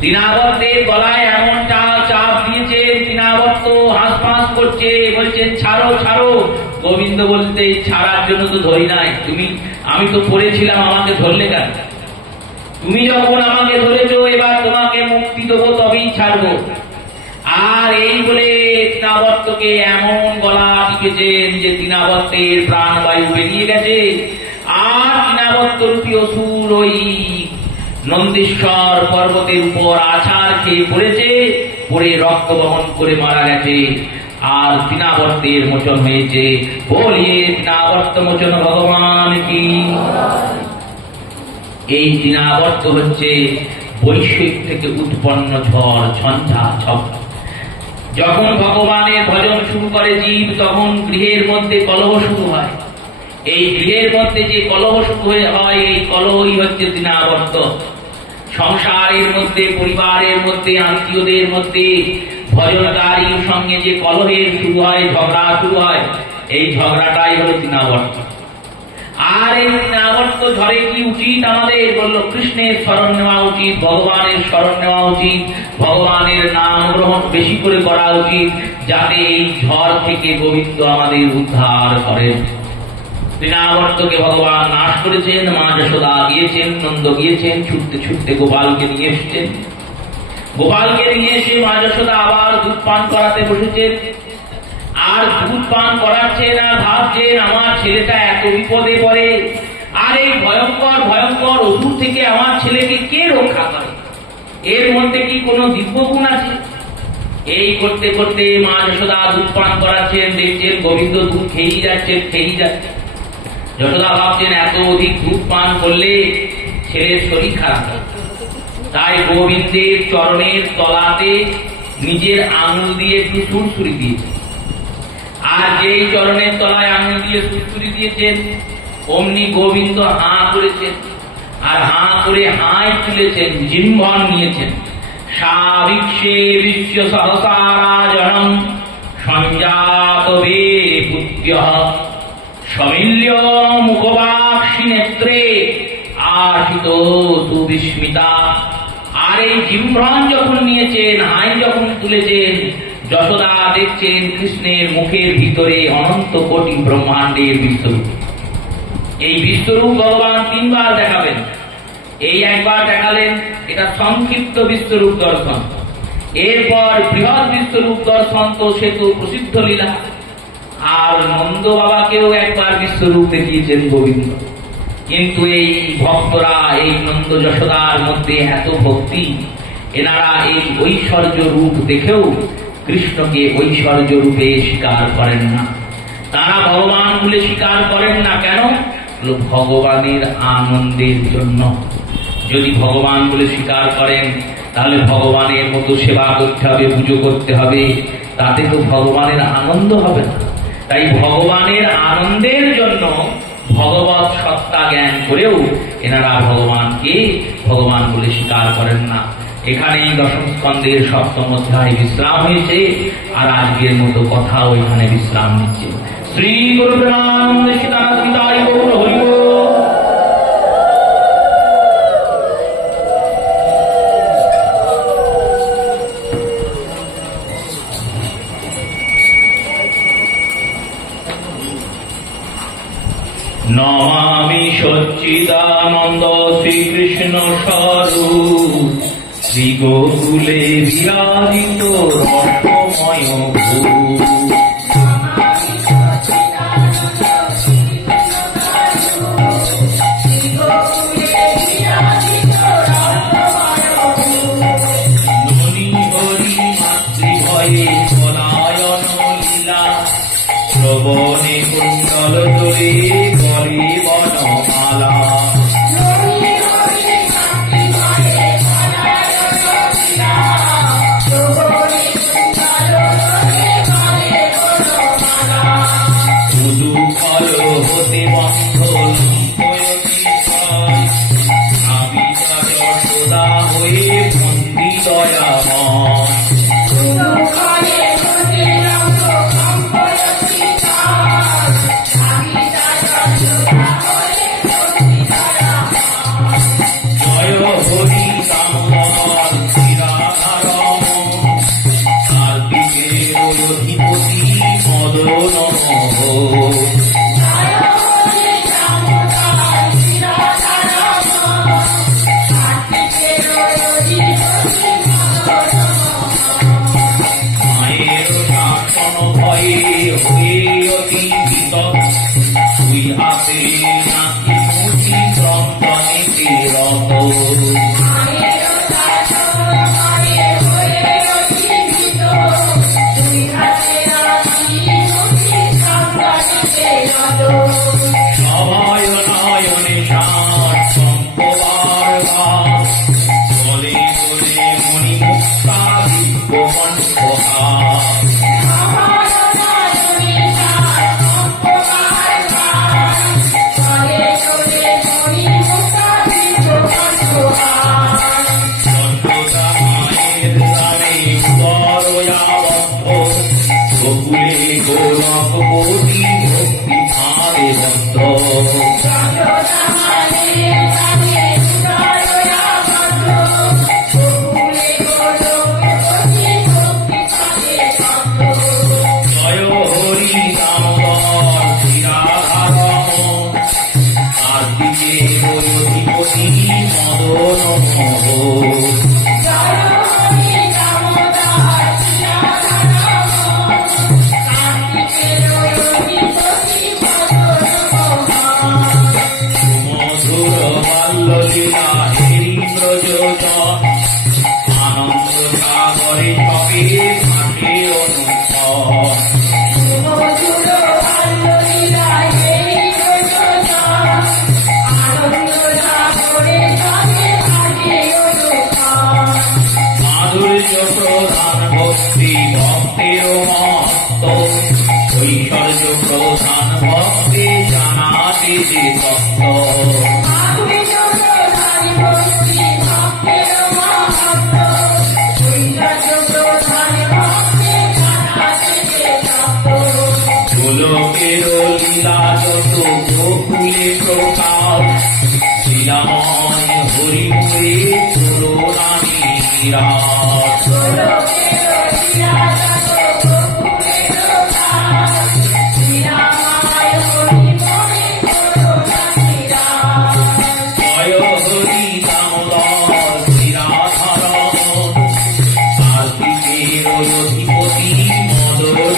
তৃণাবর্তের গলায় এমন চাপ দিয়েছে, তৃণাবর্ত হাঁসফাঁস করছে, বলছেন ছাড়ো ছাড়ো। গোবিন্দ বলতে ছাড়ার জন্য তো ধরি নাই, আমি তো পড়েছিলাম, আমাকে ধরলে কেন? তুমি যখন আমাকে ধরেছো এবার তোমাকে মুক্তি দেবো, তবেই ছাড়বো। আর এই বলে তৃণাবর্তকে এমন গলা টিপেছেন যে তৃণাবর্তের প্রাণবায়ু বেরিয়ে গেছে, আর তৃণাবর্ত রূপী অসুর ওই নন্দেশ্বর পর্বতের উপর আছাড় খেয়ে পড়েছে, পড়ে রক্ত বহন করে মারা গেছে। আর তৃণাবর্তের মোচন হয়েছে। বলিয়ে তৃণাবর্ত মোচন ভগবান কি। এই তৃণাবর্ত হচ্ছে বৈশ্বিক থেকে উৎপন্ন ঝড় ঝঞ্ঝা ঝড়। যখন ভগবানের ভজন শুরু করে জীব, তখন গৃহের মধ্যে কলহ শুরু হয়। এই গৃহের মধ্যে যে কলহ শুরু হয়, এই কলহই হচ্ছে তৃণাবর্ত। সংসারের মধ্যে, পরিবারের মধ্যে, আত্মীয়দের মধ্যে ভজনকারীর সঙ্গে যে কলহের শুরু হয়, ঝগড়া শুরু হয়, এই ঝগড়াটাই হলো তৃণাবর্ত। আর এই তৃণাবর্ত ঝড়ে কি উচিত আমাদের? বলল কৃষ্ণের স্মরণ নেওয়া উচিত, ভগবানের স্মরণ নেওয়া উচিত, ভগবানের নাম গ্রহণ বেশি করে করা উচিত, যাতে এই ঝড় থেকে গোবিন্দ আমাদের উদ্ধার করেন। তৃণাবর্তকে ভগবান নাশ করেছেন, মা যশোদা গিয়েছেন, নন্দ গিয়েছেন, ছুটতে ছুটতে গোপালকে নিয়ে এসেছেন। গোপালকে নিয়ে এসে মা যশোদা আবার দুধ পান করাতে বসেছেন। আর দুধ পান করাচ্ছেন আর ভাবছেন আমার ছেলেটা এত বিপদে পড়ে, আর এই ভয়ঙ্কর ভয়ঙ্কর অসুর থেকে আমার ছেলেকে কে রক্ষা করে? এর মধ্যে কি কোনো দিব্যগুণ আছে? এই করতে করতে মা যশোদা দুধ পান করাচ্ছেন, দেখছেন গোবিন্দ দুধ খেয়েই যাচ্ছে খেয়েই যাচ্ছে। যশোদা ভাবছেন এত অধিক দুধ পান করলে ছেলের শরীর খারাপ হবে, তাই গোবিন্দের চরণের তলাতে নিজের আঙুল দিয়ে একটু সুরসুরি দিয়েছে। আর যেই চরণের তলায় আঙুল দিয়ে সুরসুরি দিয়েছেন, অমনি গোবিন্দ হাঁ করেছেন, আর হাঁ করে হাঁই তুলেছেন, জিম্ভন নিয়েছেন। সাবিক্ষে বিশ্ব সহসারাজনম সঞ্জাত বে পুত্র্যঃ সমিল্য মুখবাক্ষী নেত্রে আশিত সুবিস্মিতা। আর এই জিম্ভন যখন নিয়েছেন, হাই যখন তুলেছেন, যশোদা দেখছেন কৃষ্ণের মুখের ভিতরে অনন্ত কোটি ব্রহ্মাণ্ডের বিশ্বরূপ। এই বিশ্বরূপ ভগবান তিনবার দেখাবেন। এই একবার দেখালেন, এটা সংক্ষিপ্ত বিশ্বরূপ দর্শন। এরপর বৃহৎ বিশ্বরূপ দর্শন, তো সে তো প্রসিদ্ধ লীলা। আর নন্দ বাবাকেও একবার বিশ্বরূপ দেখিয়েছেন গোবিন্দ। কিন্তু এই ভক্তরা এই নন্দ যশোদার মধ্যে এত ভক্তি, এনারা এই ঐশ্বর্য রূপ দেখেও কৃষ্ণকে ঐশ্বর্য রূপে স্বীকার করেন না। তারা ভগবান বলে স্বীকার করেন না। কেন? ভগবানের আনন্দের জন্য। যদি ভগবান বলে স্বীকার করেন, তাহলে ভগবানের মতো সেবা করতে হবে, পুজো করতে হবে, তাতে তো ভগবানের আনন্দ হবে না। তাই ভগবানের আনন্দের জন্য ভগবত সত্তা জ্ঞান করেও এনারা ভগবানকে ভগবান বলে স্বীকার করেন না। এখানেই দশম স্কন্ধের সপ্তম অধ্যায় বিশ্রাম হয়েছে, আর আজকের মতো কথাও এখানে বিশ্রাম নিচ্ছে। শ্রী গুরু প্রেমানন্দ সীতানাথ পিতাই গৌর হরি বল। নমামি সচ্চিদানন্দ শ্রীকৃষ্ণ স্বরূপ শ্রী গোকুলে বিরাজিত রসময় ভূ। যৌবনে কুণ্ডল তোরে করে বনমালা শুধু ফল হতে বন্ধন আমি যশোদা হয়ে বন্দী দয়াময় জয় হরি দামোদর শ্রীরাধারম কার্তিকের অধিপতি মদন মায়ের শাসন ভয়ে হয়ে অতি ভীত দুই হাতে নাকি মুঠি ক্রন্দনেতে রত সভয় নয়নে সার সম্পবার ভাব বলে বলে মণিমুক্তা দিব্যকণ্ঠহার সর্বদা মায়ের দ্বারে উদরয়াবদ্ধ গোকুলে গোলকপতি ভক্তি ভাবে বদ্ধ জয় হরি দামোদর শ্রীরাধারম কার্তিকের অধিপতি মদন মধুর বাল্যলীলা হেরিন্দ্র যোজন আনন্দ সাগরে ছবে ঘাটে অনুভব মাধুর্য প্রধান ভক্তি ভক্তের মহত্ব ঐশ্বর্য প্রধান ভক্তি জানাতে যে তত্ত্ব গোলকের লীলা যত গোকুলে প্রকার লীলাময় হরিমুরে চরণানি বিরাজ জয় হরি দামোদর শ্রীরাধারম কার্তিকের অধিপতি মদন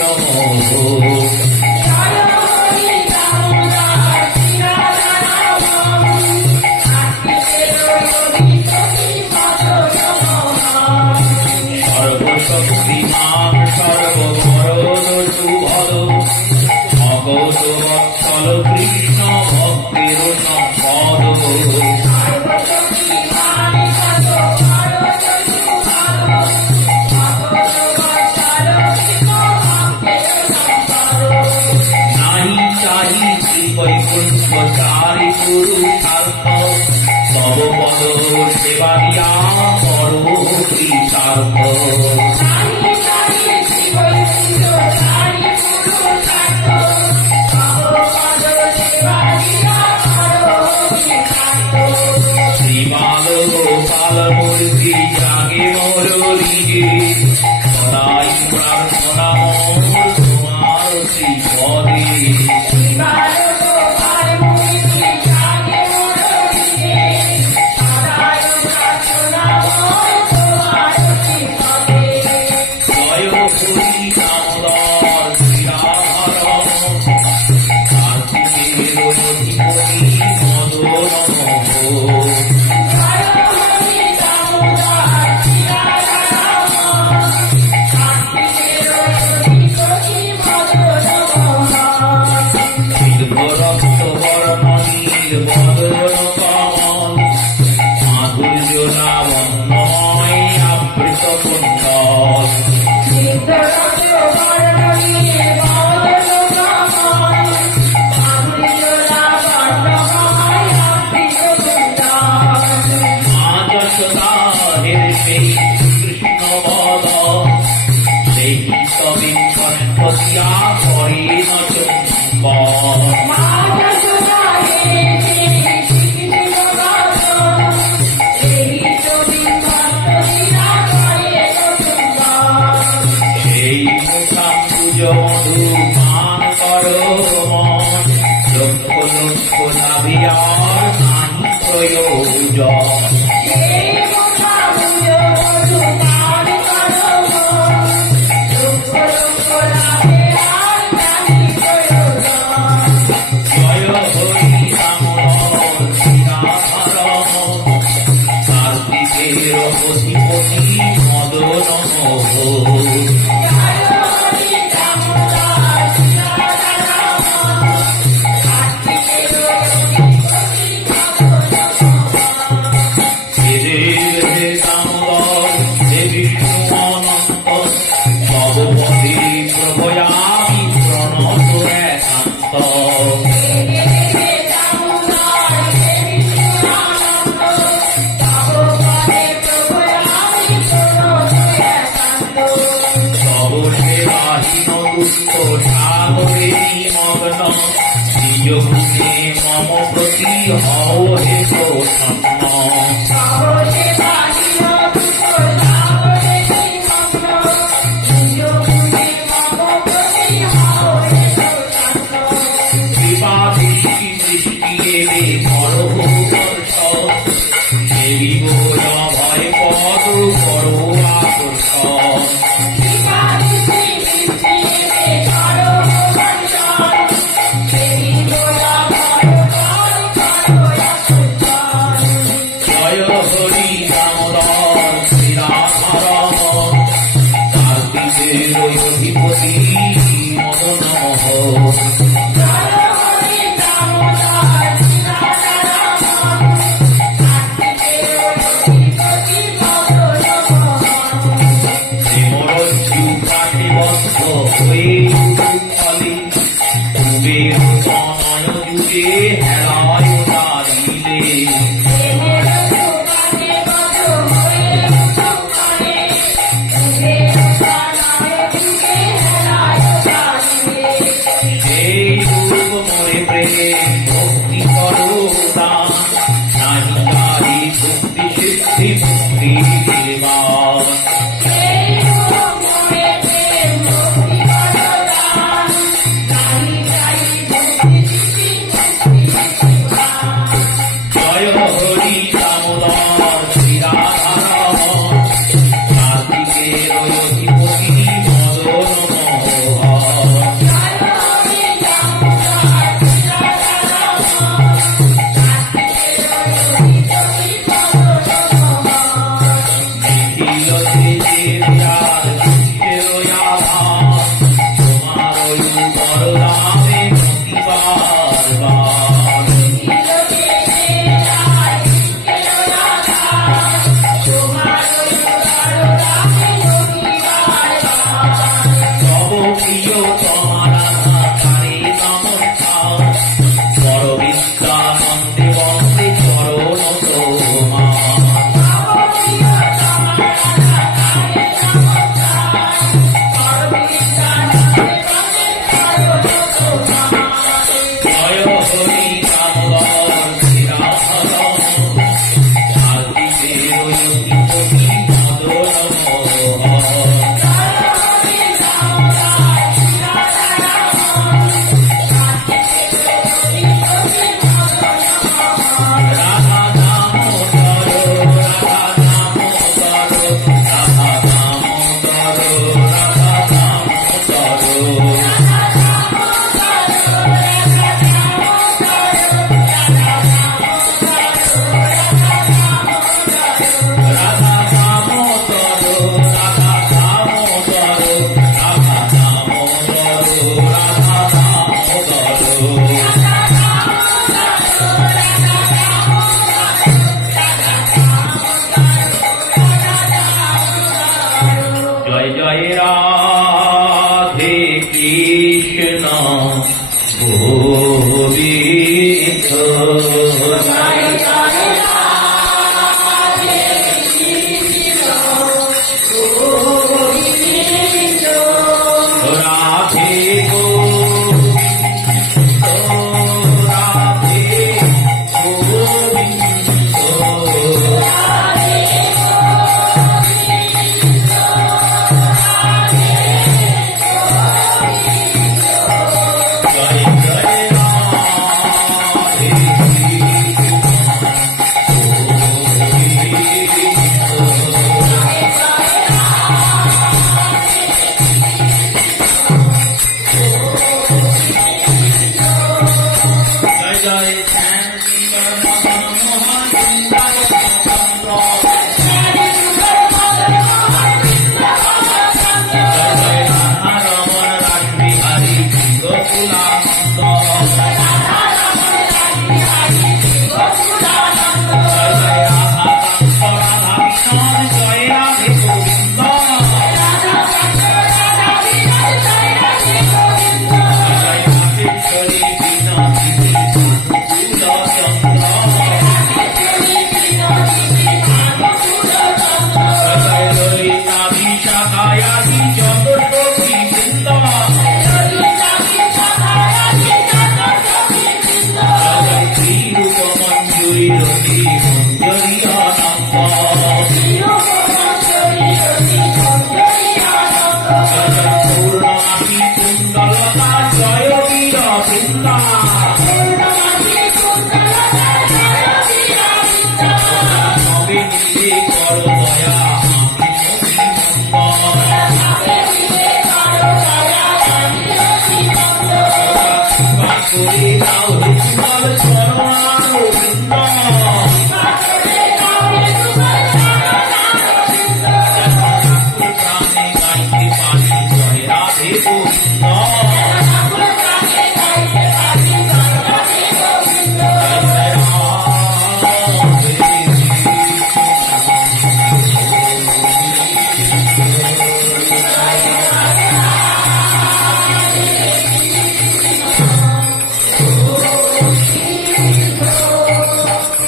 সর্বশক্তিমান সর্বভরণ সুভদ ভগত বৎসল কৃষ্ণ ভক্তের সম্পদ নাহি চাহি শ্রীবৈকুণ্ঠ চারি পুরুষার্থ তব পদ সেবা দিয়া করো কৃতার্থ শ্রীবাল গোপাল মূর্তি জাগে মরলিগে সদাই প্রার্থনা মোর তোমার শ্রীপদে সেই কৃষ্ণ বদ সেই তবে কষ্ট দিয়া করে সেই মুখাম্বুজ মধু পান করো মন লক্ষ লক্ষ লাভিয়ার নাহি প্রয়োজন মম প্রতি হও হে প্রসন্ন কৃপা দৃষ্টি দৃষ্টি এলে করো বর্ষ দেবী ভয় পদ করো আকর্ষণ অধিপতি মদন প্রেমরজ্জু কাটে বদ্ধ হয়ে ফলে কুবের তনয় যুগে হেলায় দাঁড়িলে ভক্তি করো দান নাহি গাড়ি ভক্তি সিদ্ধি ভক্তি দেবান জয় হরি দামোদর শ্রীরাধারমণ কার্তিকের অধিপতি মদন মোহন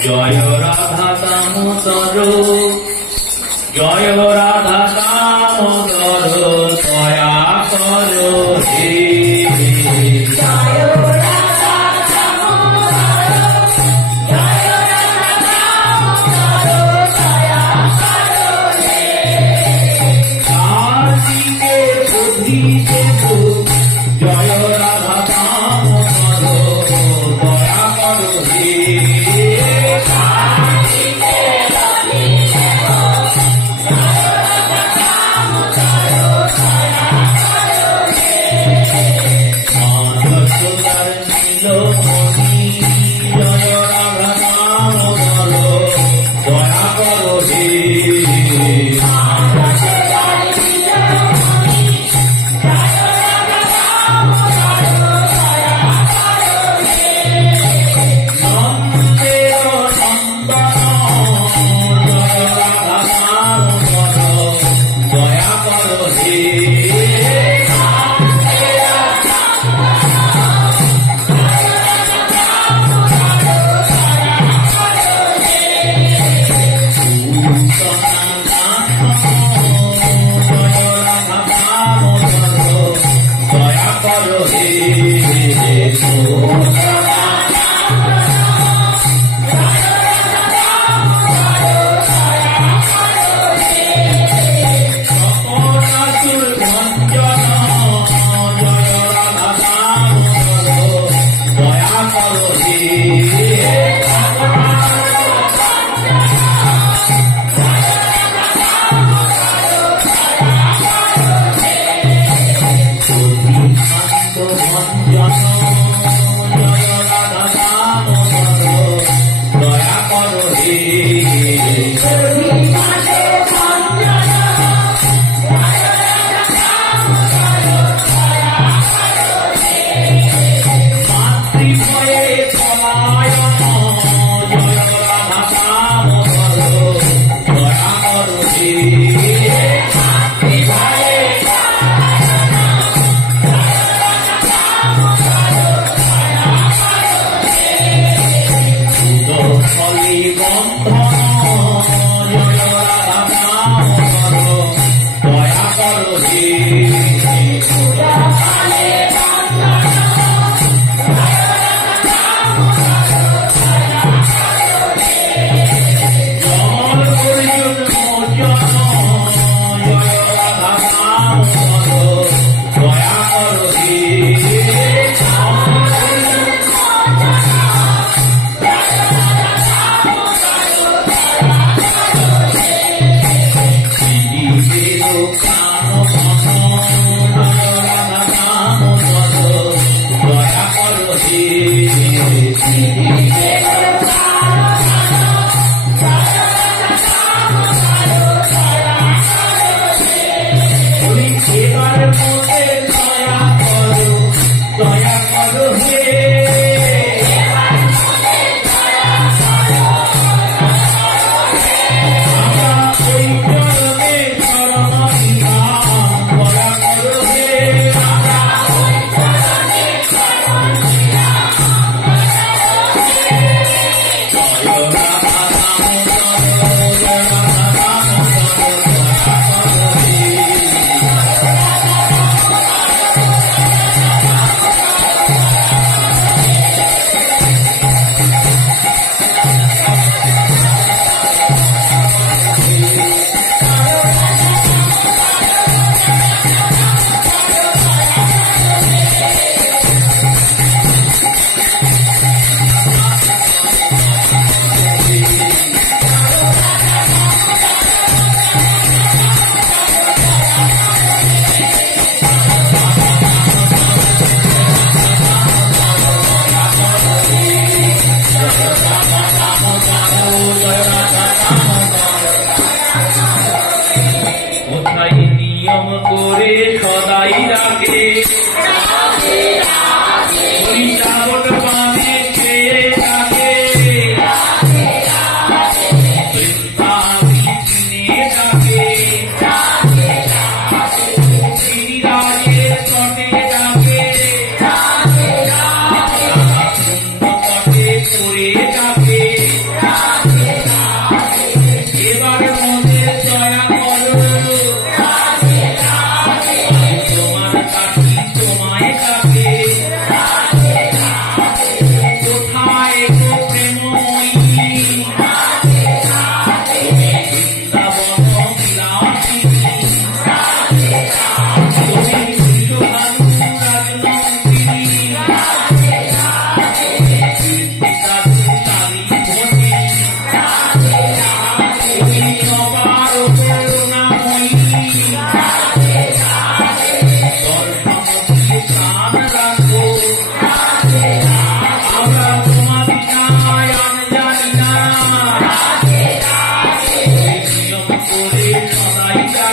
জয় রাধা দামোদর, জয় রাধা দামোদর, দয়া করো হে। জয় রাধা দামোদর, জয় রাধা দামোদর, দয়া করো হে। কার্তিকে বুদ্ধিতে জয় রাধা দামোদর, দয়া করো হে। কার্তিকে বুদ্ধিতে জয় রাধা দামোদর,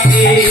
থাকে